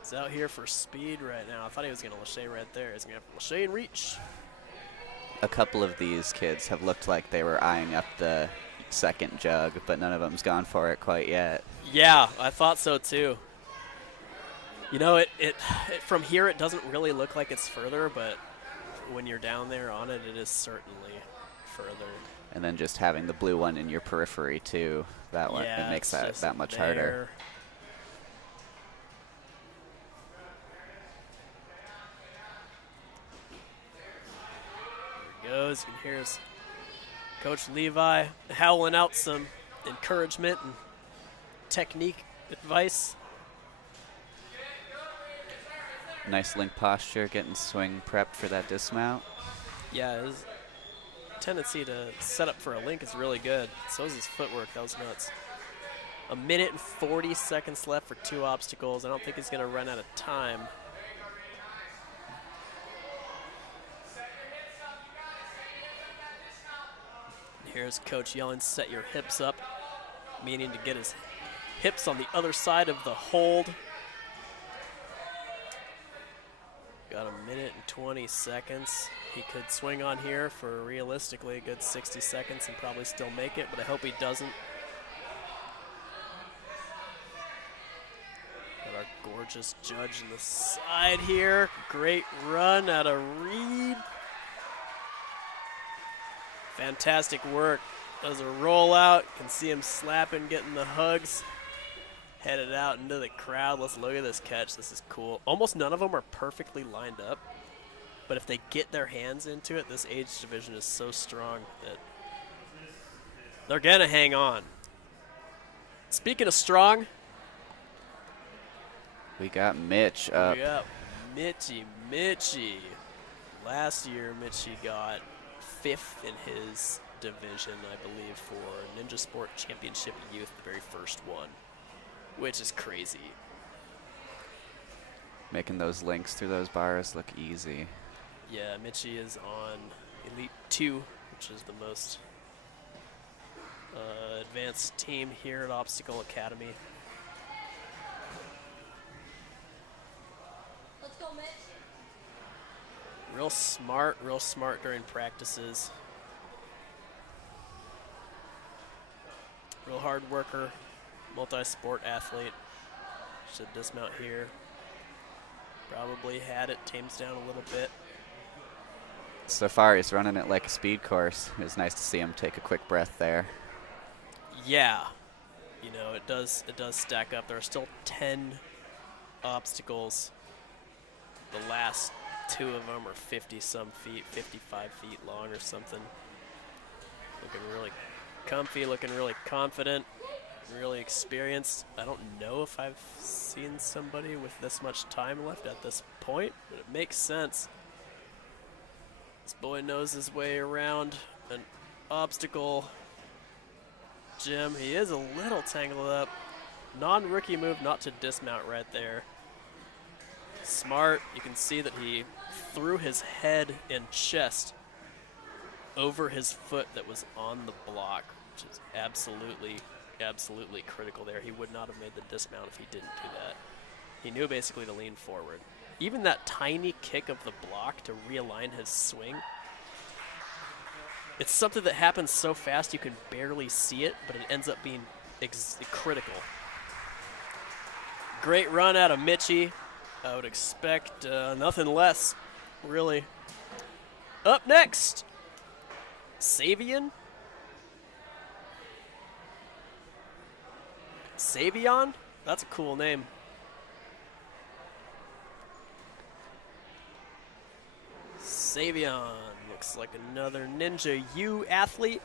He's out here for speed right now. I thought he was going to lâché right there. He's going to have lâché and reach. a couple of these kids have looked like they were eyeing up the second jug, but none of them's gone for it quite yet. Yeah, I thought so too. You know, it from here it doesn't really look like it's further, but when you're down there on it, it is certainly further. And then just having the blue one in your periphery too, that one, Yeah, it makes it's that much just harder. there. There he goes. You can hear his Coach Levi howling out some encouragement and technique advice. Nice link posture, getting swing prepped for that dismount. Yeah, his tendency to set up for a link is really good. So is his footwork. That was nuts. 1 minute and 40 seconds left for 2 obstacles. I don't think he's going to run out of time. Here's Coach yelling, set your hips up, meaning to get his hips on the other side of the hold. Got 1 minute and 20 seconds. He could swing on here for realistically a good 60 seconds and probably still make it, but I hope he doesn't. Got our gorgeous judge in the side here. Great run out of Reed. Fantastic work. Does a rollout. Can see him slapping, getting the hugs. Headed out into the crowd. Let's look at this catch. This is cool. Almost none of them are perfectly lined up. But if they get their hands into it, this age division is so strong that they're going to hang on. Speaking of strong, We got Mitch up. we got Mitchy. Last year, Mitchy got 5th in his division, I believe, for Ninja Sport Championship Youth, the very first one, which is crazy. Making those links through those bars look easy. Yeah, Mitchy is on Elite 2, which is the most advanced team here at Obstacle Academy. Let's go, Mitch. Real smart during practices. Real hard worker, multi-sport athlete. Should dismount here. Probably had it, tames down a little bit. So far, he's running it like a speed course. It was nice to see him take a quick breath there. Yeah, you know, it does stack up. There are still 10 obstacles. The last 2 of them are 50-some feet, 55 feet long or something. Looking really comfy, looking really confident, really experienced. I don't know if I've seen somebody with this much time left at this point, but it makes sense. This boy knows his way around an obstacle gym. He is a little tangled up. Non-rookie move not to dismount right there. Smart. You can see that he threw his head and chest over his foot that was on the block, which is absolutely critical there. He would not have made the dismount if he didn't do that. He knew basically to lean forward. Even that tiny kick of the block to realign his swing, it's something that happens so fast you can barely see it, but it ends up being critical. Great run out of Mitchy. I would expect nothing less, really. Up next, Savion. Savion? That's a cool name. Savion looks like another Ninja U athlete.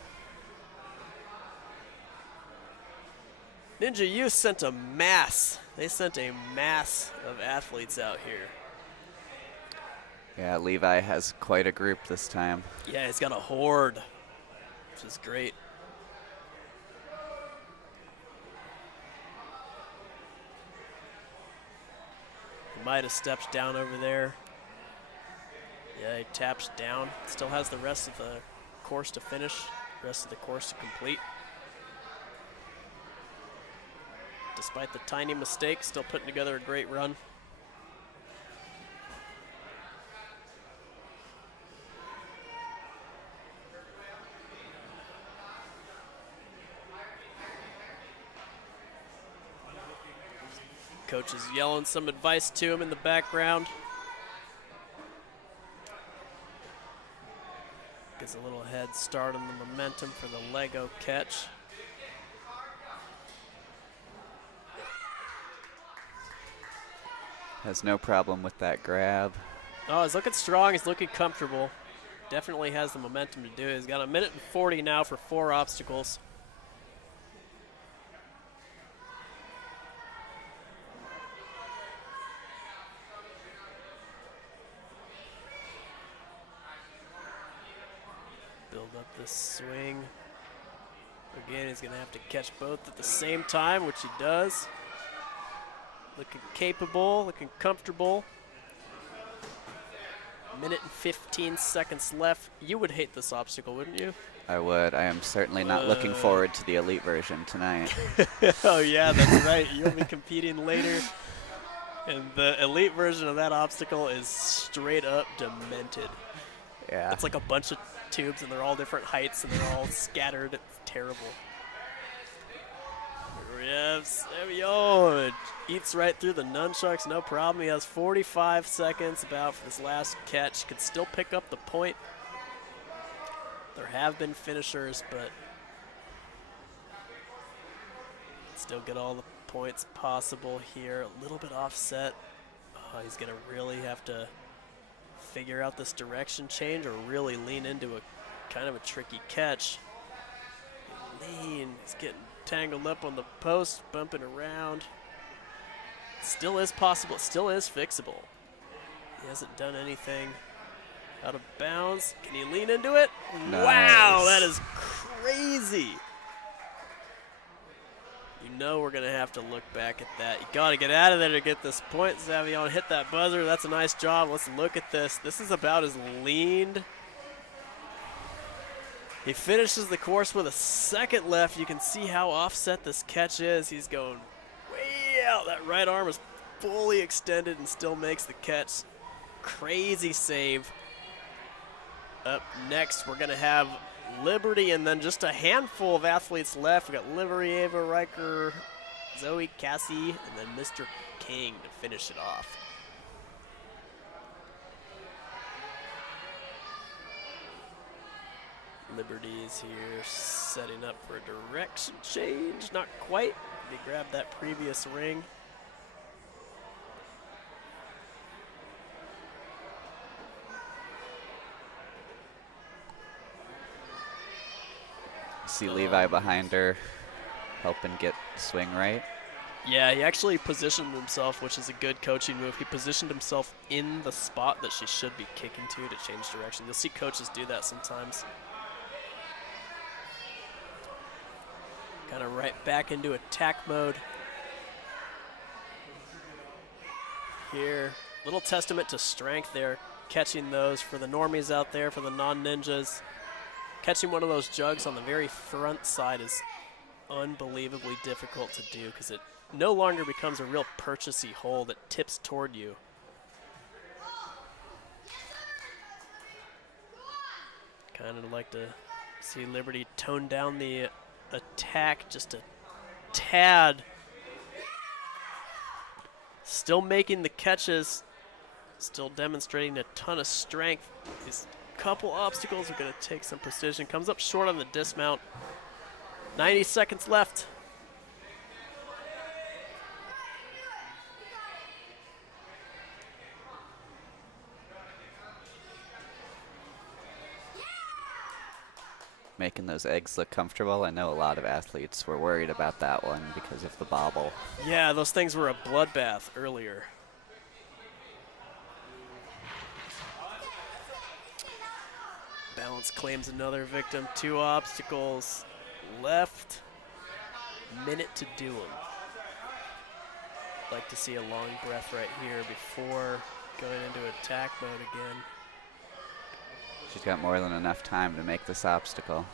Ninja U sent a mass. They sent a mass of athletes out here. Yeah, Levi has quite a group this time. Yeah, he's got a horde, which is great. He might have stepped down over there. Yeah, he taps down. Still has the rest of the course to finish, rest of the course to complete. Despite the tiny mistake, still putting together a great run. Coach is yelling some advice to him in the background. Gets a little head start on the momentum for the Lego catch. Has no problem with that grab. Oh, he's looking strong. He's looking comfortable. Definitely has the momentum to do it. He's got 1:40 now for 4 obstacles. Build up this swing. Again, he's going to have to catch both at the same time, which he does. Looking capable, looking comfortable. 1:15 left. You would hate this obstacle, wouldn't you? I would. I am certainly not looking forward to the elite version tonight. Oh, yeah, that's right. You'll be competing later. And the elite version of that obstacle is straight up demented. Yeah. It's like a bunch of tubes, and they're all different heights, and they're all scattered. It's terrible. Savion eats right through the nunchucks, no problem. He has 45 seconds about for this last catch. Could still pick up the point. There have been finishers, but still get all the points possible here. A little bit offset. Oh, he's going to really have to figure out this direction change or really lean into a kind of a tricky catch. He's getting tangled up on the post, bumping around. Still is possible, still is fixable. He hasn't done anything out of bounds. Can he lean into it? Nice. Wow, that is crazy. You know we're going to have to look back at that. You got to get out of there to get this point. Savion hit that buzzer. That's a nice job. Let's look at this. This is about as leaned. He finishes the course with a second left. You can see how offset this catch is. He's going way out. That right arm is fully extended and still makes the catch. Crazy save. Up next, we're going to have Liberty and then just a handful of athletes left. We got Liberty, Ava, Riker, Zoe, Cassie, and then Mr. King to finish it off. Liberty is here setting up for a direction change. Not quite. They grabbed that previous ring. See Levi behind her, helping get swing right. Yeah, he actually positioned himself, which is a good coaching move. He positioned himself in the spot that she should be kicking to change direction. You'll see coaches do that sometimes. Kind of right back into attack mode. Here, little testament to strength there, catching those for the normies out there, for the non-ninjas. Catching one of those jugs on the very front side is unbelievably difficult to do because it no longer becomes a real purchasey hole that tips toward you. Kind of like to see Liberty tone down the attack just a tad. Still making the catches, still demonstrating a ton of strength. These couple obstacles are going to take some precision. Comes up short on the dismount. 90 seconds left. Making those eggs look comfortable. I know a lot of athletes were worried about that one because of the bobble. Yeah, those things were a bloodbath earlier. Balance claims another victim. 2 obstacles left. Minute to do them. Like to see a long breath right here before going into attack mode again. She's got more than enough time to make this obstacle.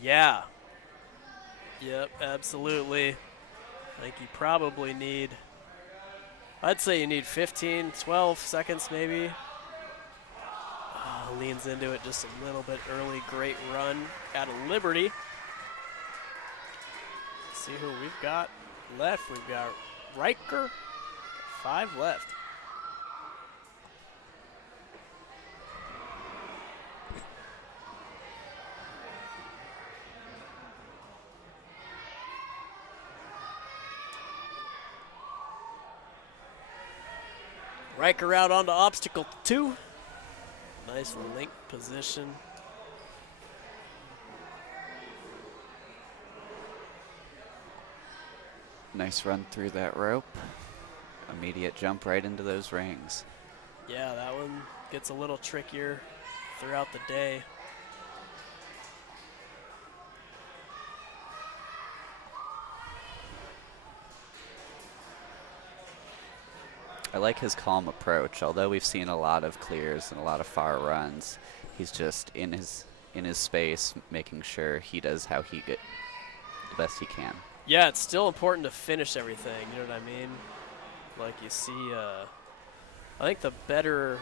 Yeah. Yep, absolutely. I think you probably need, I'd say you need 15, 12 seconds maybe. Leans into it just a little bit early. Great run out of Liberty. See who we've got left. We've got Riker. 5 left. Riker out onto obstacle 2. Nice link position. Nice run through that rope. Immediate jump right into those rings. Yeah, that one gets a little trickier throughout the day. I like his calm approach. Although we've seen a lot of clears and a lot of far runs, he's just in his space, making sure he does how he get the best he can. Yeah, it's still important to finish everything, you know what I mean? Like you see, I think the better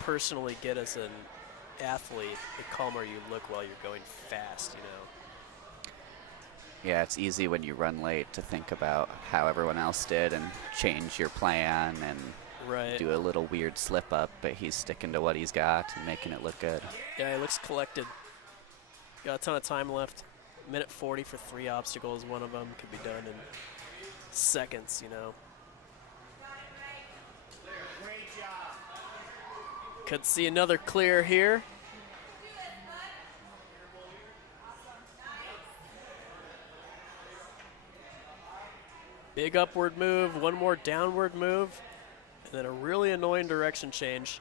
personally get as an athlete, the calmer you look while you're going fast, you know? Yeah, it's easy when you run late to think about how everyone else did and change your plan and do a little weird slip up, but he's sticking to what he's got and making it look good. Yeah, he looks collected. Got a ton of time left. Minute 40 for 3 obstacles. One of them could be done in seconds, you know. Could see another clear here. Big upward move, one more downward move, and then a really annoying direction change.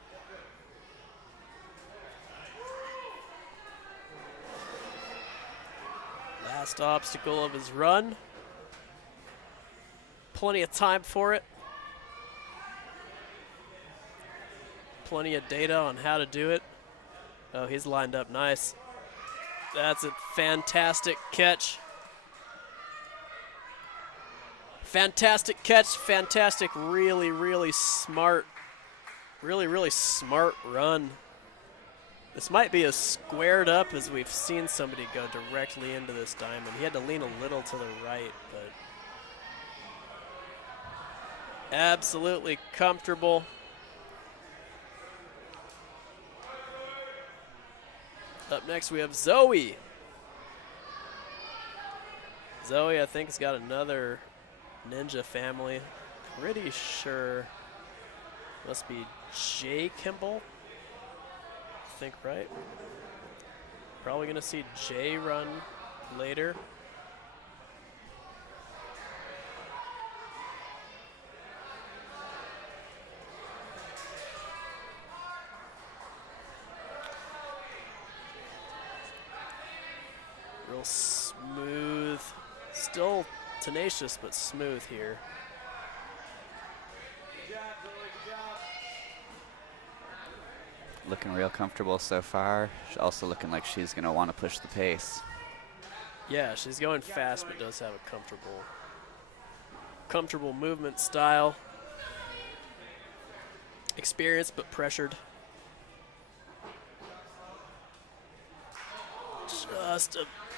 Last obstacle of his run. Plenty of time for it. Plenty of data on how to do it. Oh, he's lined up nice. That's a fantastic catch. Fantastic catch, fantastic, really smart, really smart run. This might be as squared up as we've seen somebody go directly into this diamond. He had to lean a little to the right, but absolutely comfortable. Up next we have Zoe. Zoe, I think, has got another ninja family. Pretty sure must be J Kimble. I think, right? Probably gonna see Jay run later. Real smooth, still tenacious but smooth here. Looking real comfortable so far. She's also looking like she's going to want to push the pace. Yeah, she's going fast but does have a comfortable movement style. Experienced but pressured.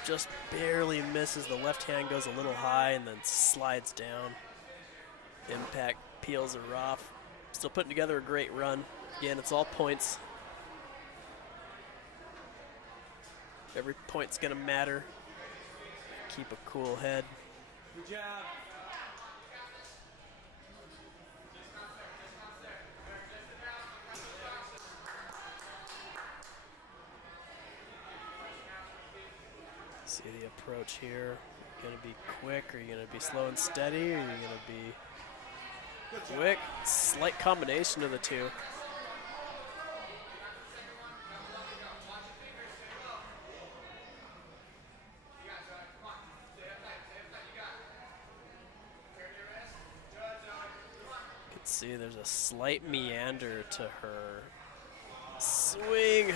Just barely misses. The left hand goes a little high and then slides down. Impact peels her off. Still putting together a great run. Again, it's all points. Every point's gonna matter. Keep a cool head. Good job. See the approach here. Gonna be quick, or are you gonna be slow and steady, or are you gonna be quick? Slight combination of the two. You can see there's a slight meander to her swing.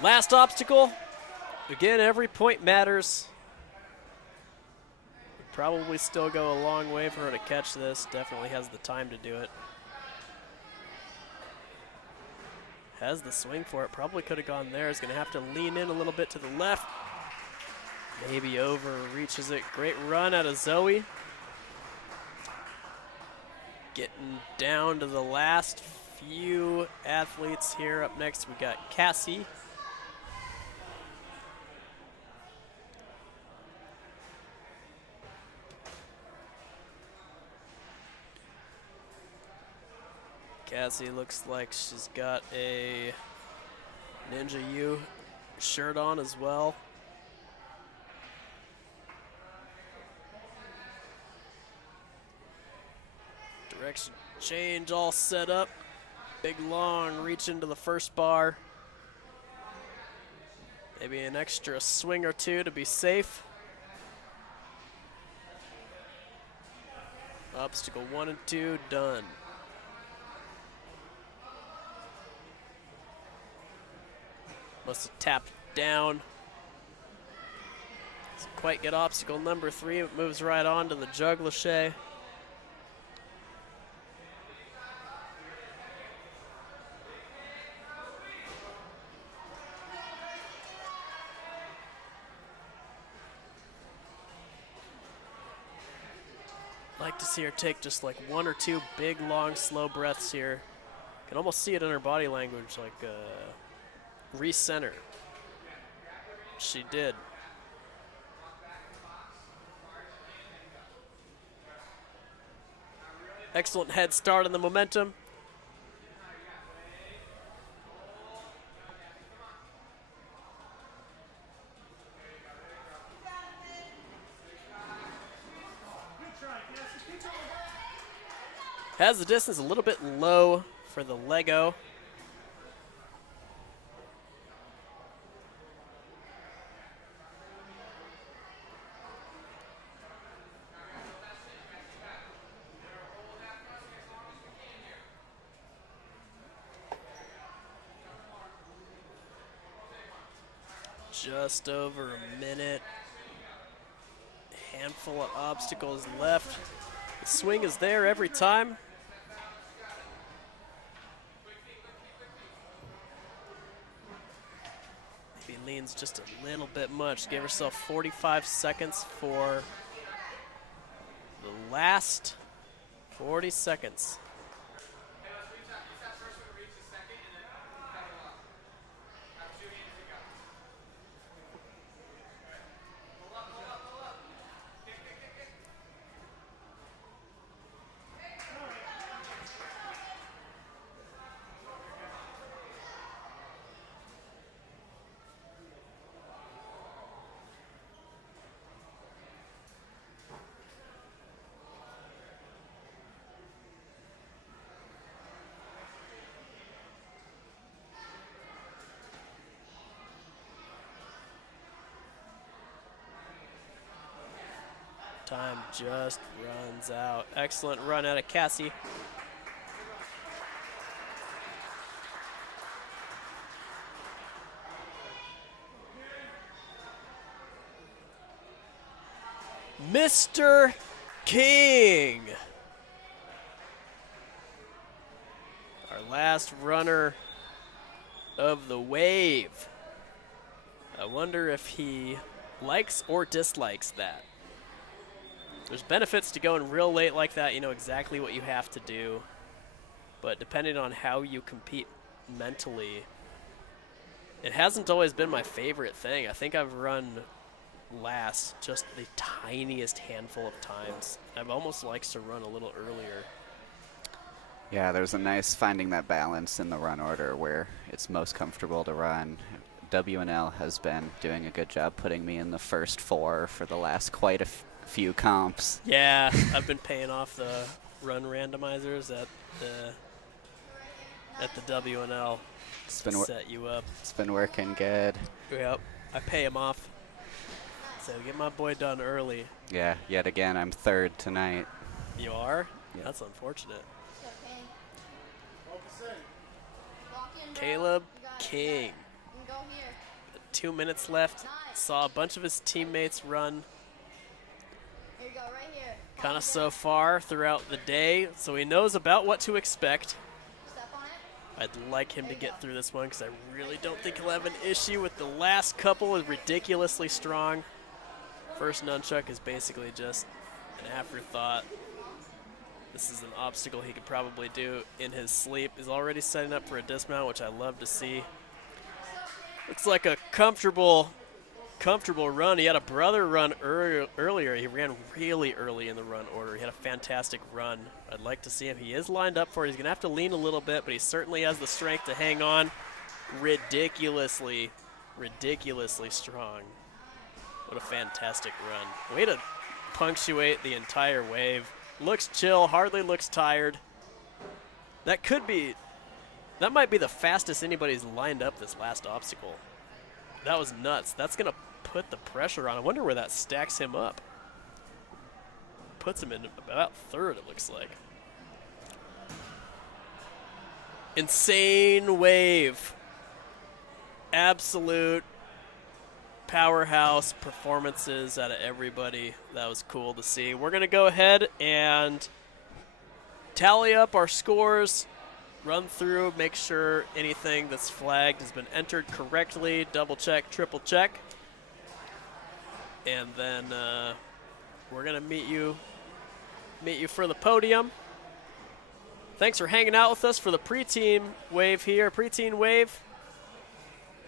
Last obstacle. Again, every point matters. Would probably still go a long way for her to catch this. Definitely has the time to do it. Has the swing for it. Probably could have gone there. Is going to have to lean in a little bit to the left. Maybe over, reaches it. Great run out of Zoe. Getting down to the last few athletes here. Up next, we got Cassie. Cassie looks like she's got a Ninja U shirt on as well. Direction change all set up. Big long reach into the first bar. Maybe an extra swing or two to be safe. Obstacle 1 and 2 done. Must have tapped down. Doesn't quite get obstacle number 3. It moves right on to the jug lache. Like to see her take just like 1 or 2 big, long, slow breaths here. Can almost see it in her body language, like recenter. She did. Excellent head start on the momentum. Has the distance a little bit low for the Lego. Just over a minute. Handful of obstacles left. The swing is there every time. Maybe leans just a little bit much. Give herself 45 seconds for the last 40 seconds. Time just runs out. Excellent run out of Cassie. Mr. King. Our last runner of the wave. I wonder if he likes or dislikes that. There's benefits to going real late like that. You know exactly what you have to do. But depending on how you compete mentally, it hasn't always been my favorite thing. I think I've run last just the tiniest handful of times. I've almost liked to run a little earlier. Yeah, there's a nice finding that balance in the run order where it's most comfortable to run. WNL has been doing a good job putting me in the first 4 for the last quite a few comps. Yeah, I've been paying off the run randomizers at the WNL. Set you up. It's been working good. Yep, I pay him off. So get my boy done early. Yeah, yet again, I'm 3rd tonight. You are? Yeah. That's unfortunate. Caleb King. 2 minutes left. Saw a bunch of his teammates run kind of so far throughout the day, so he knows about what to expect. I'd like him to get through this one because I really don't think he'll have an issue with the last couple. Is ridiculously strong. First nunchuck is basically just an afterthought. This is an obstacle he could probably do in his sleep. He's already setting up for a dismount, which I love to see. Looks like a comfortable run. He had a brother run earlier. He ran really early in the run order. He had a fantastic run. I'd like to see him. He is lined up for it. He's going to have to lean a little bit, but he certainly has the strength to hang on. Ridiculously strong. What a fantastic run. Way to punctuate the entire wave. Looks chill, hardly looks tired. That might be the fastest anybody's lined up this last obstacle. That was nuts. That's going to put the pressure on. I wonder where that stacks him up. Puts him in about third, it looks like. Insane wave. Absolute powerhouse performances out of everybody. That was cool to see. We're going to go ahead and tally up our scores, run through, make sure anything that's flagged has been entered correctly, double check, triple check. And then we're going to meet you for the podium. Thanks for hanging out with us for the preteen wave here. Preteen wave.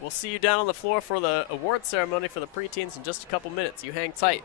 We'll see you down on the floor for the award ceremony for the preteens in just a couple minutes. You hang tight.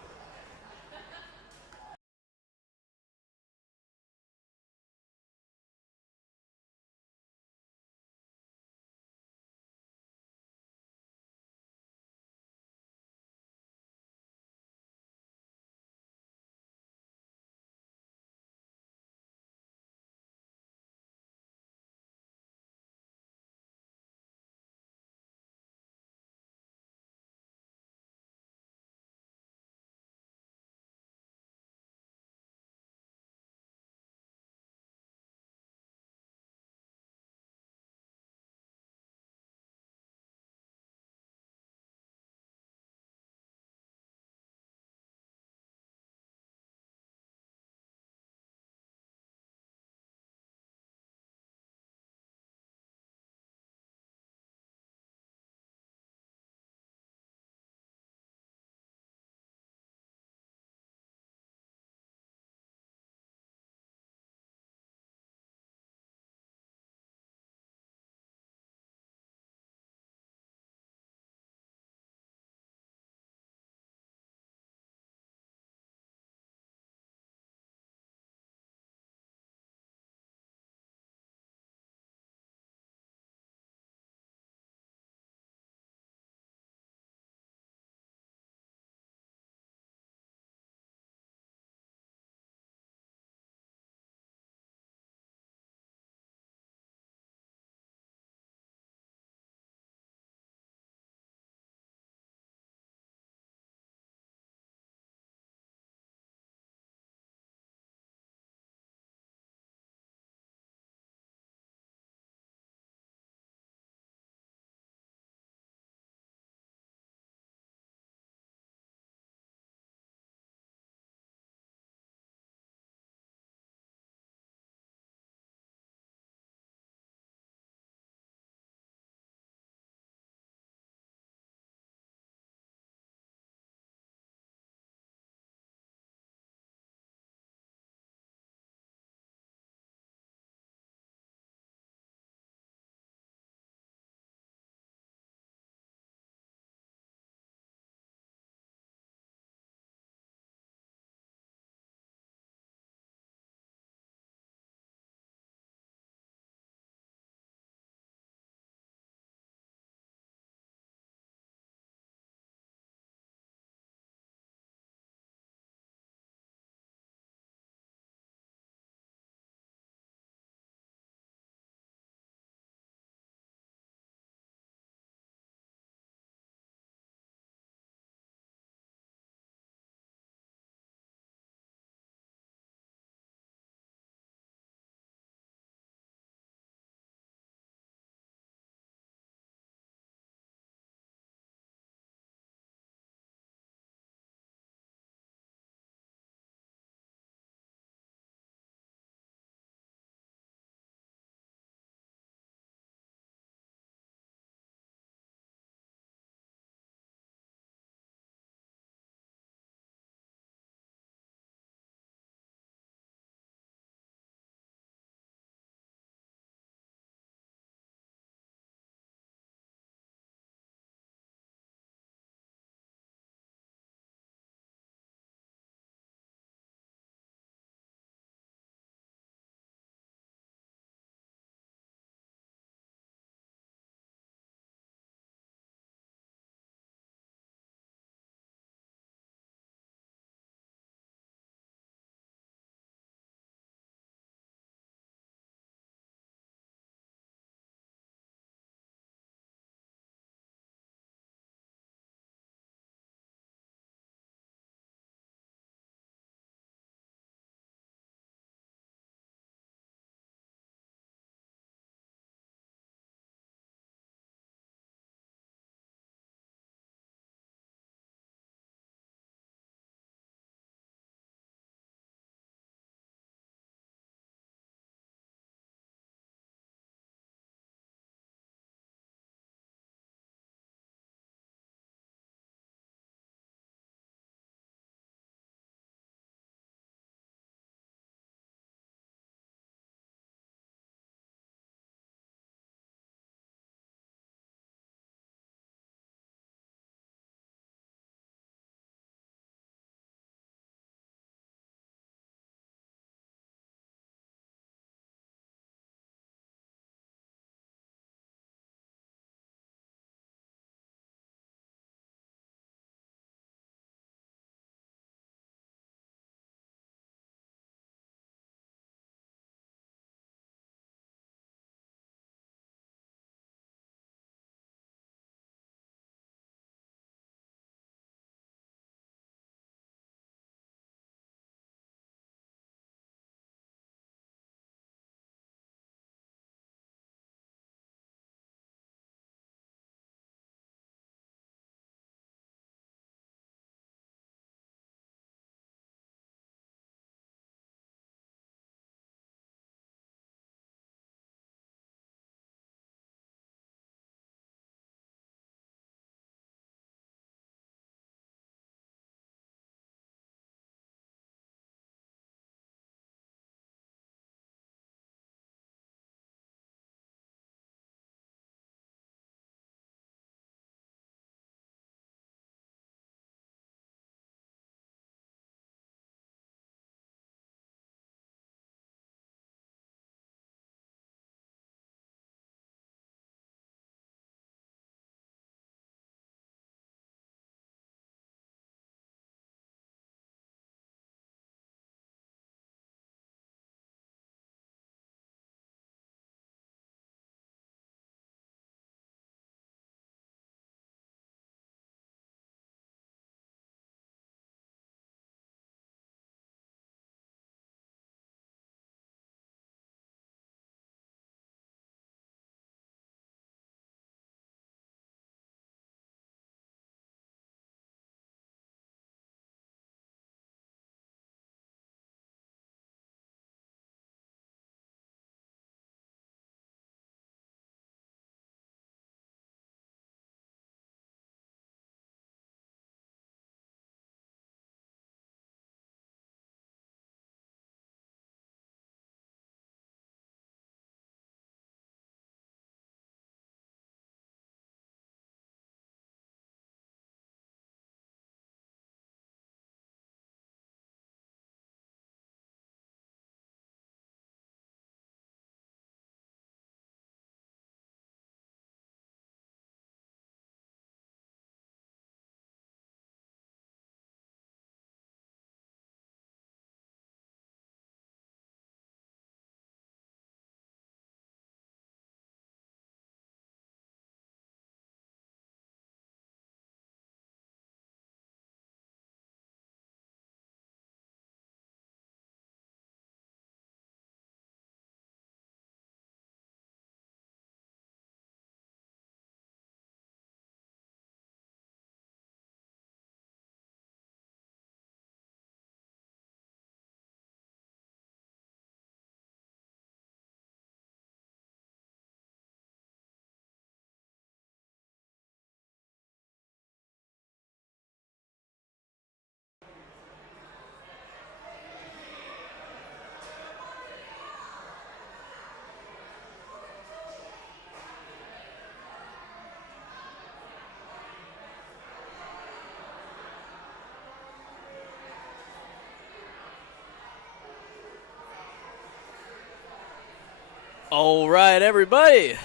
All right, everybody.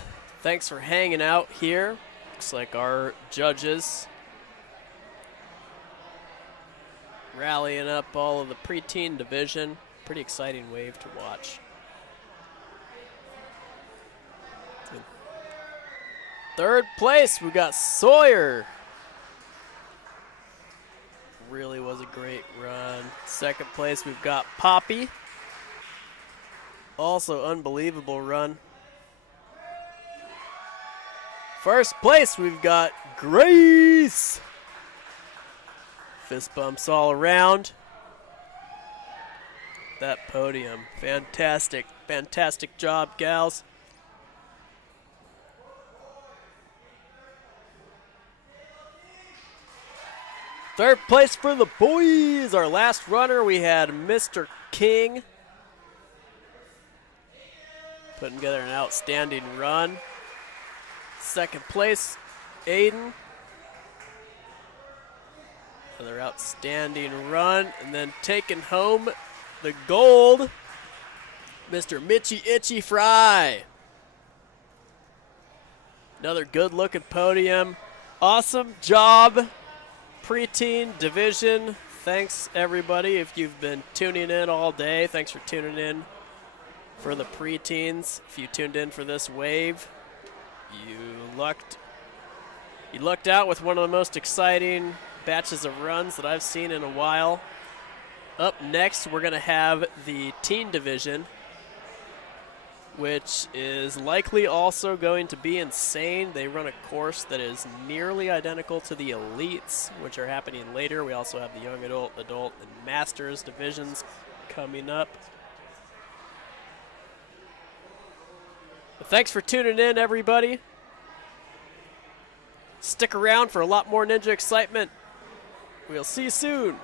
Thanks for hanging out here. Looks like our judges rallying up all of the preteen division. Pretty exciting wave to watch. In third place, we got Sawyer. Really was a great run. Second place, we've got Poppy. Also unbelievable run. First place, we've got Grace. Fist bumps all around. That podium, fantastic, fantastic job, gals. Third place for the boys. Our last runner, we had Mr. King. Putting together an outstanding run. Second place, Aiden. Another outstanding run. And then taking home the gold, Mr. Mitchell Frie. Another good-looking podium. Awesome job, preteen division. Thanks, everybody. If you've been tuning in all day, thanks for tuning in for the preteens. If you tuned in for this wave, you lucked out with one of the most exciting batches of runs that I've seen in a while. Up next, we're going to have the teen division, which is likely also going to be insane. They run a course that is nearly identical to the elites, which are happening later. We also have the young adult, and masters divisions coming up. But thanks for tuning in, everybody. Stick around for a lot more Ninja excitement. We'll see you soon.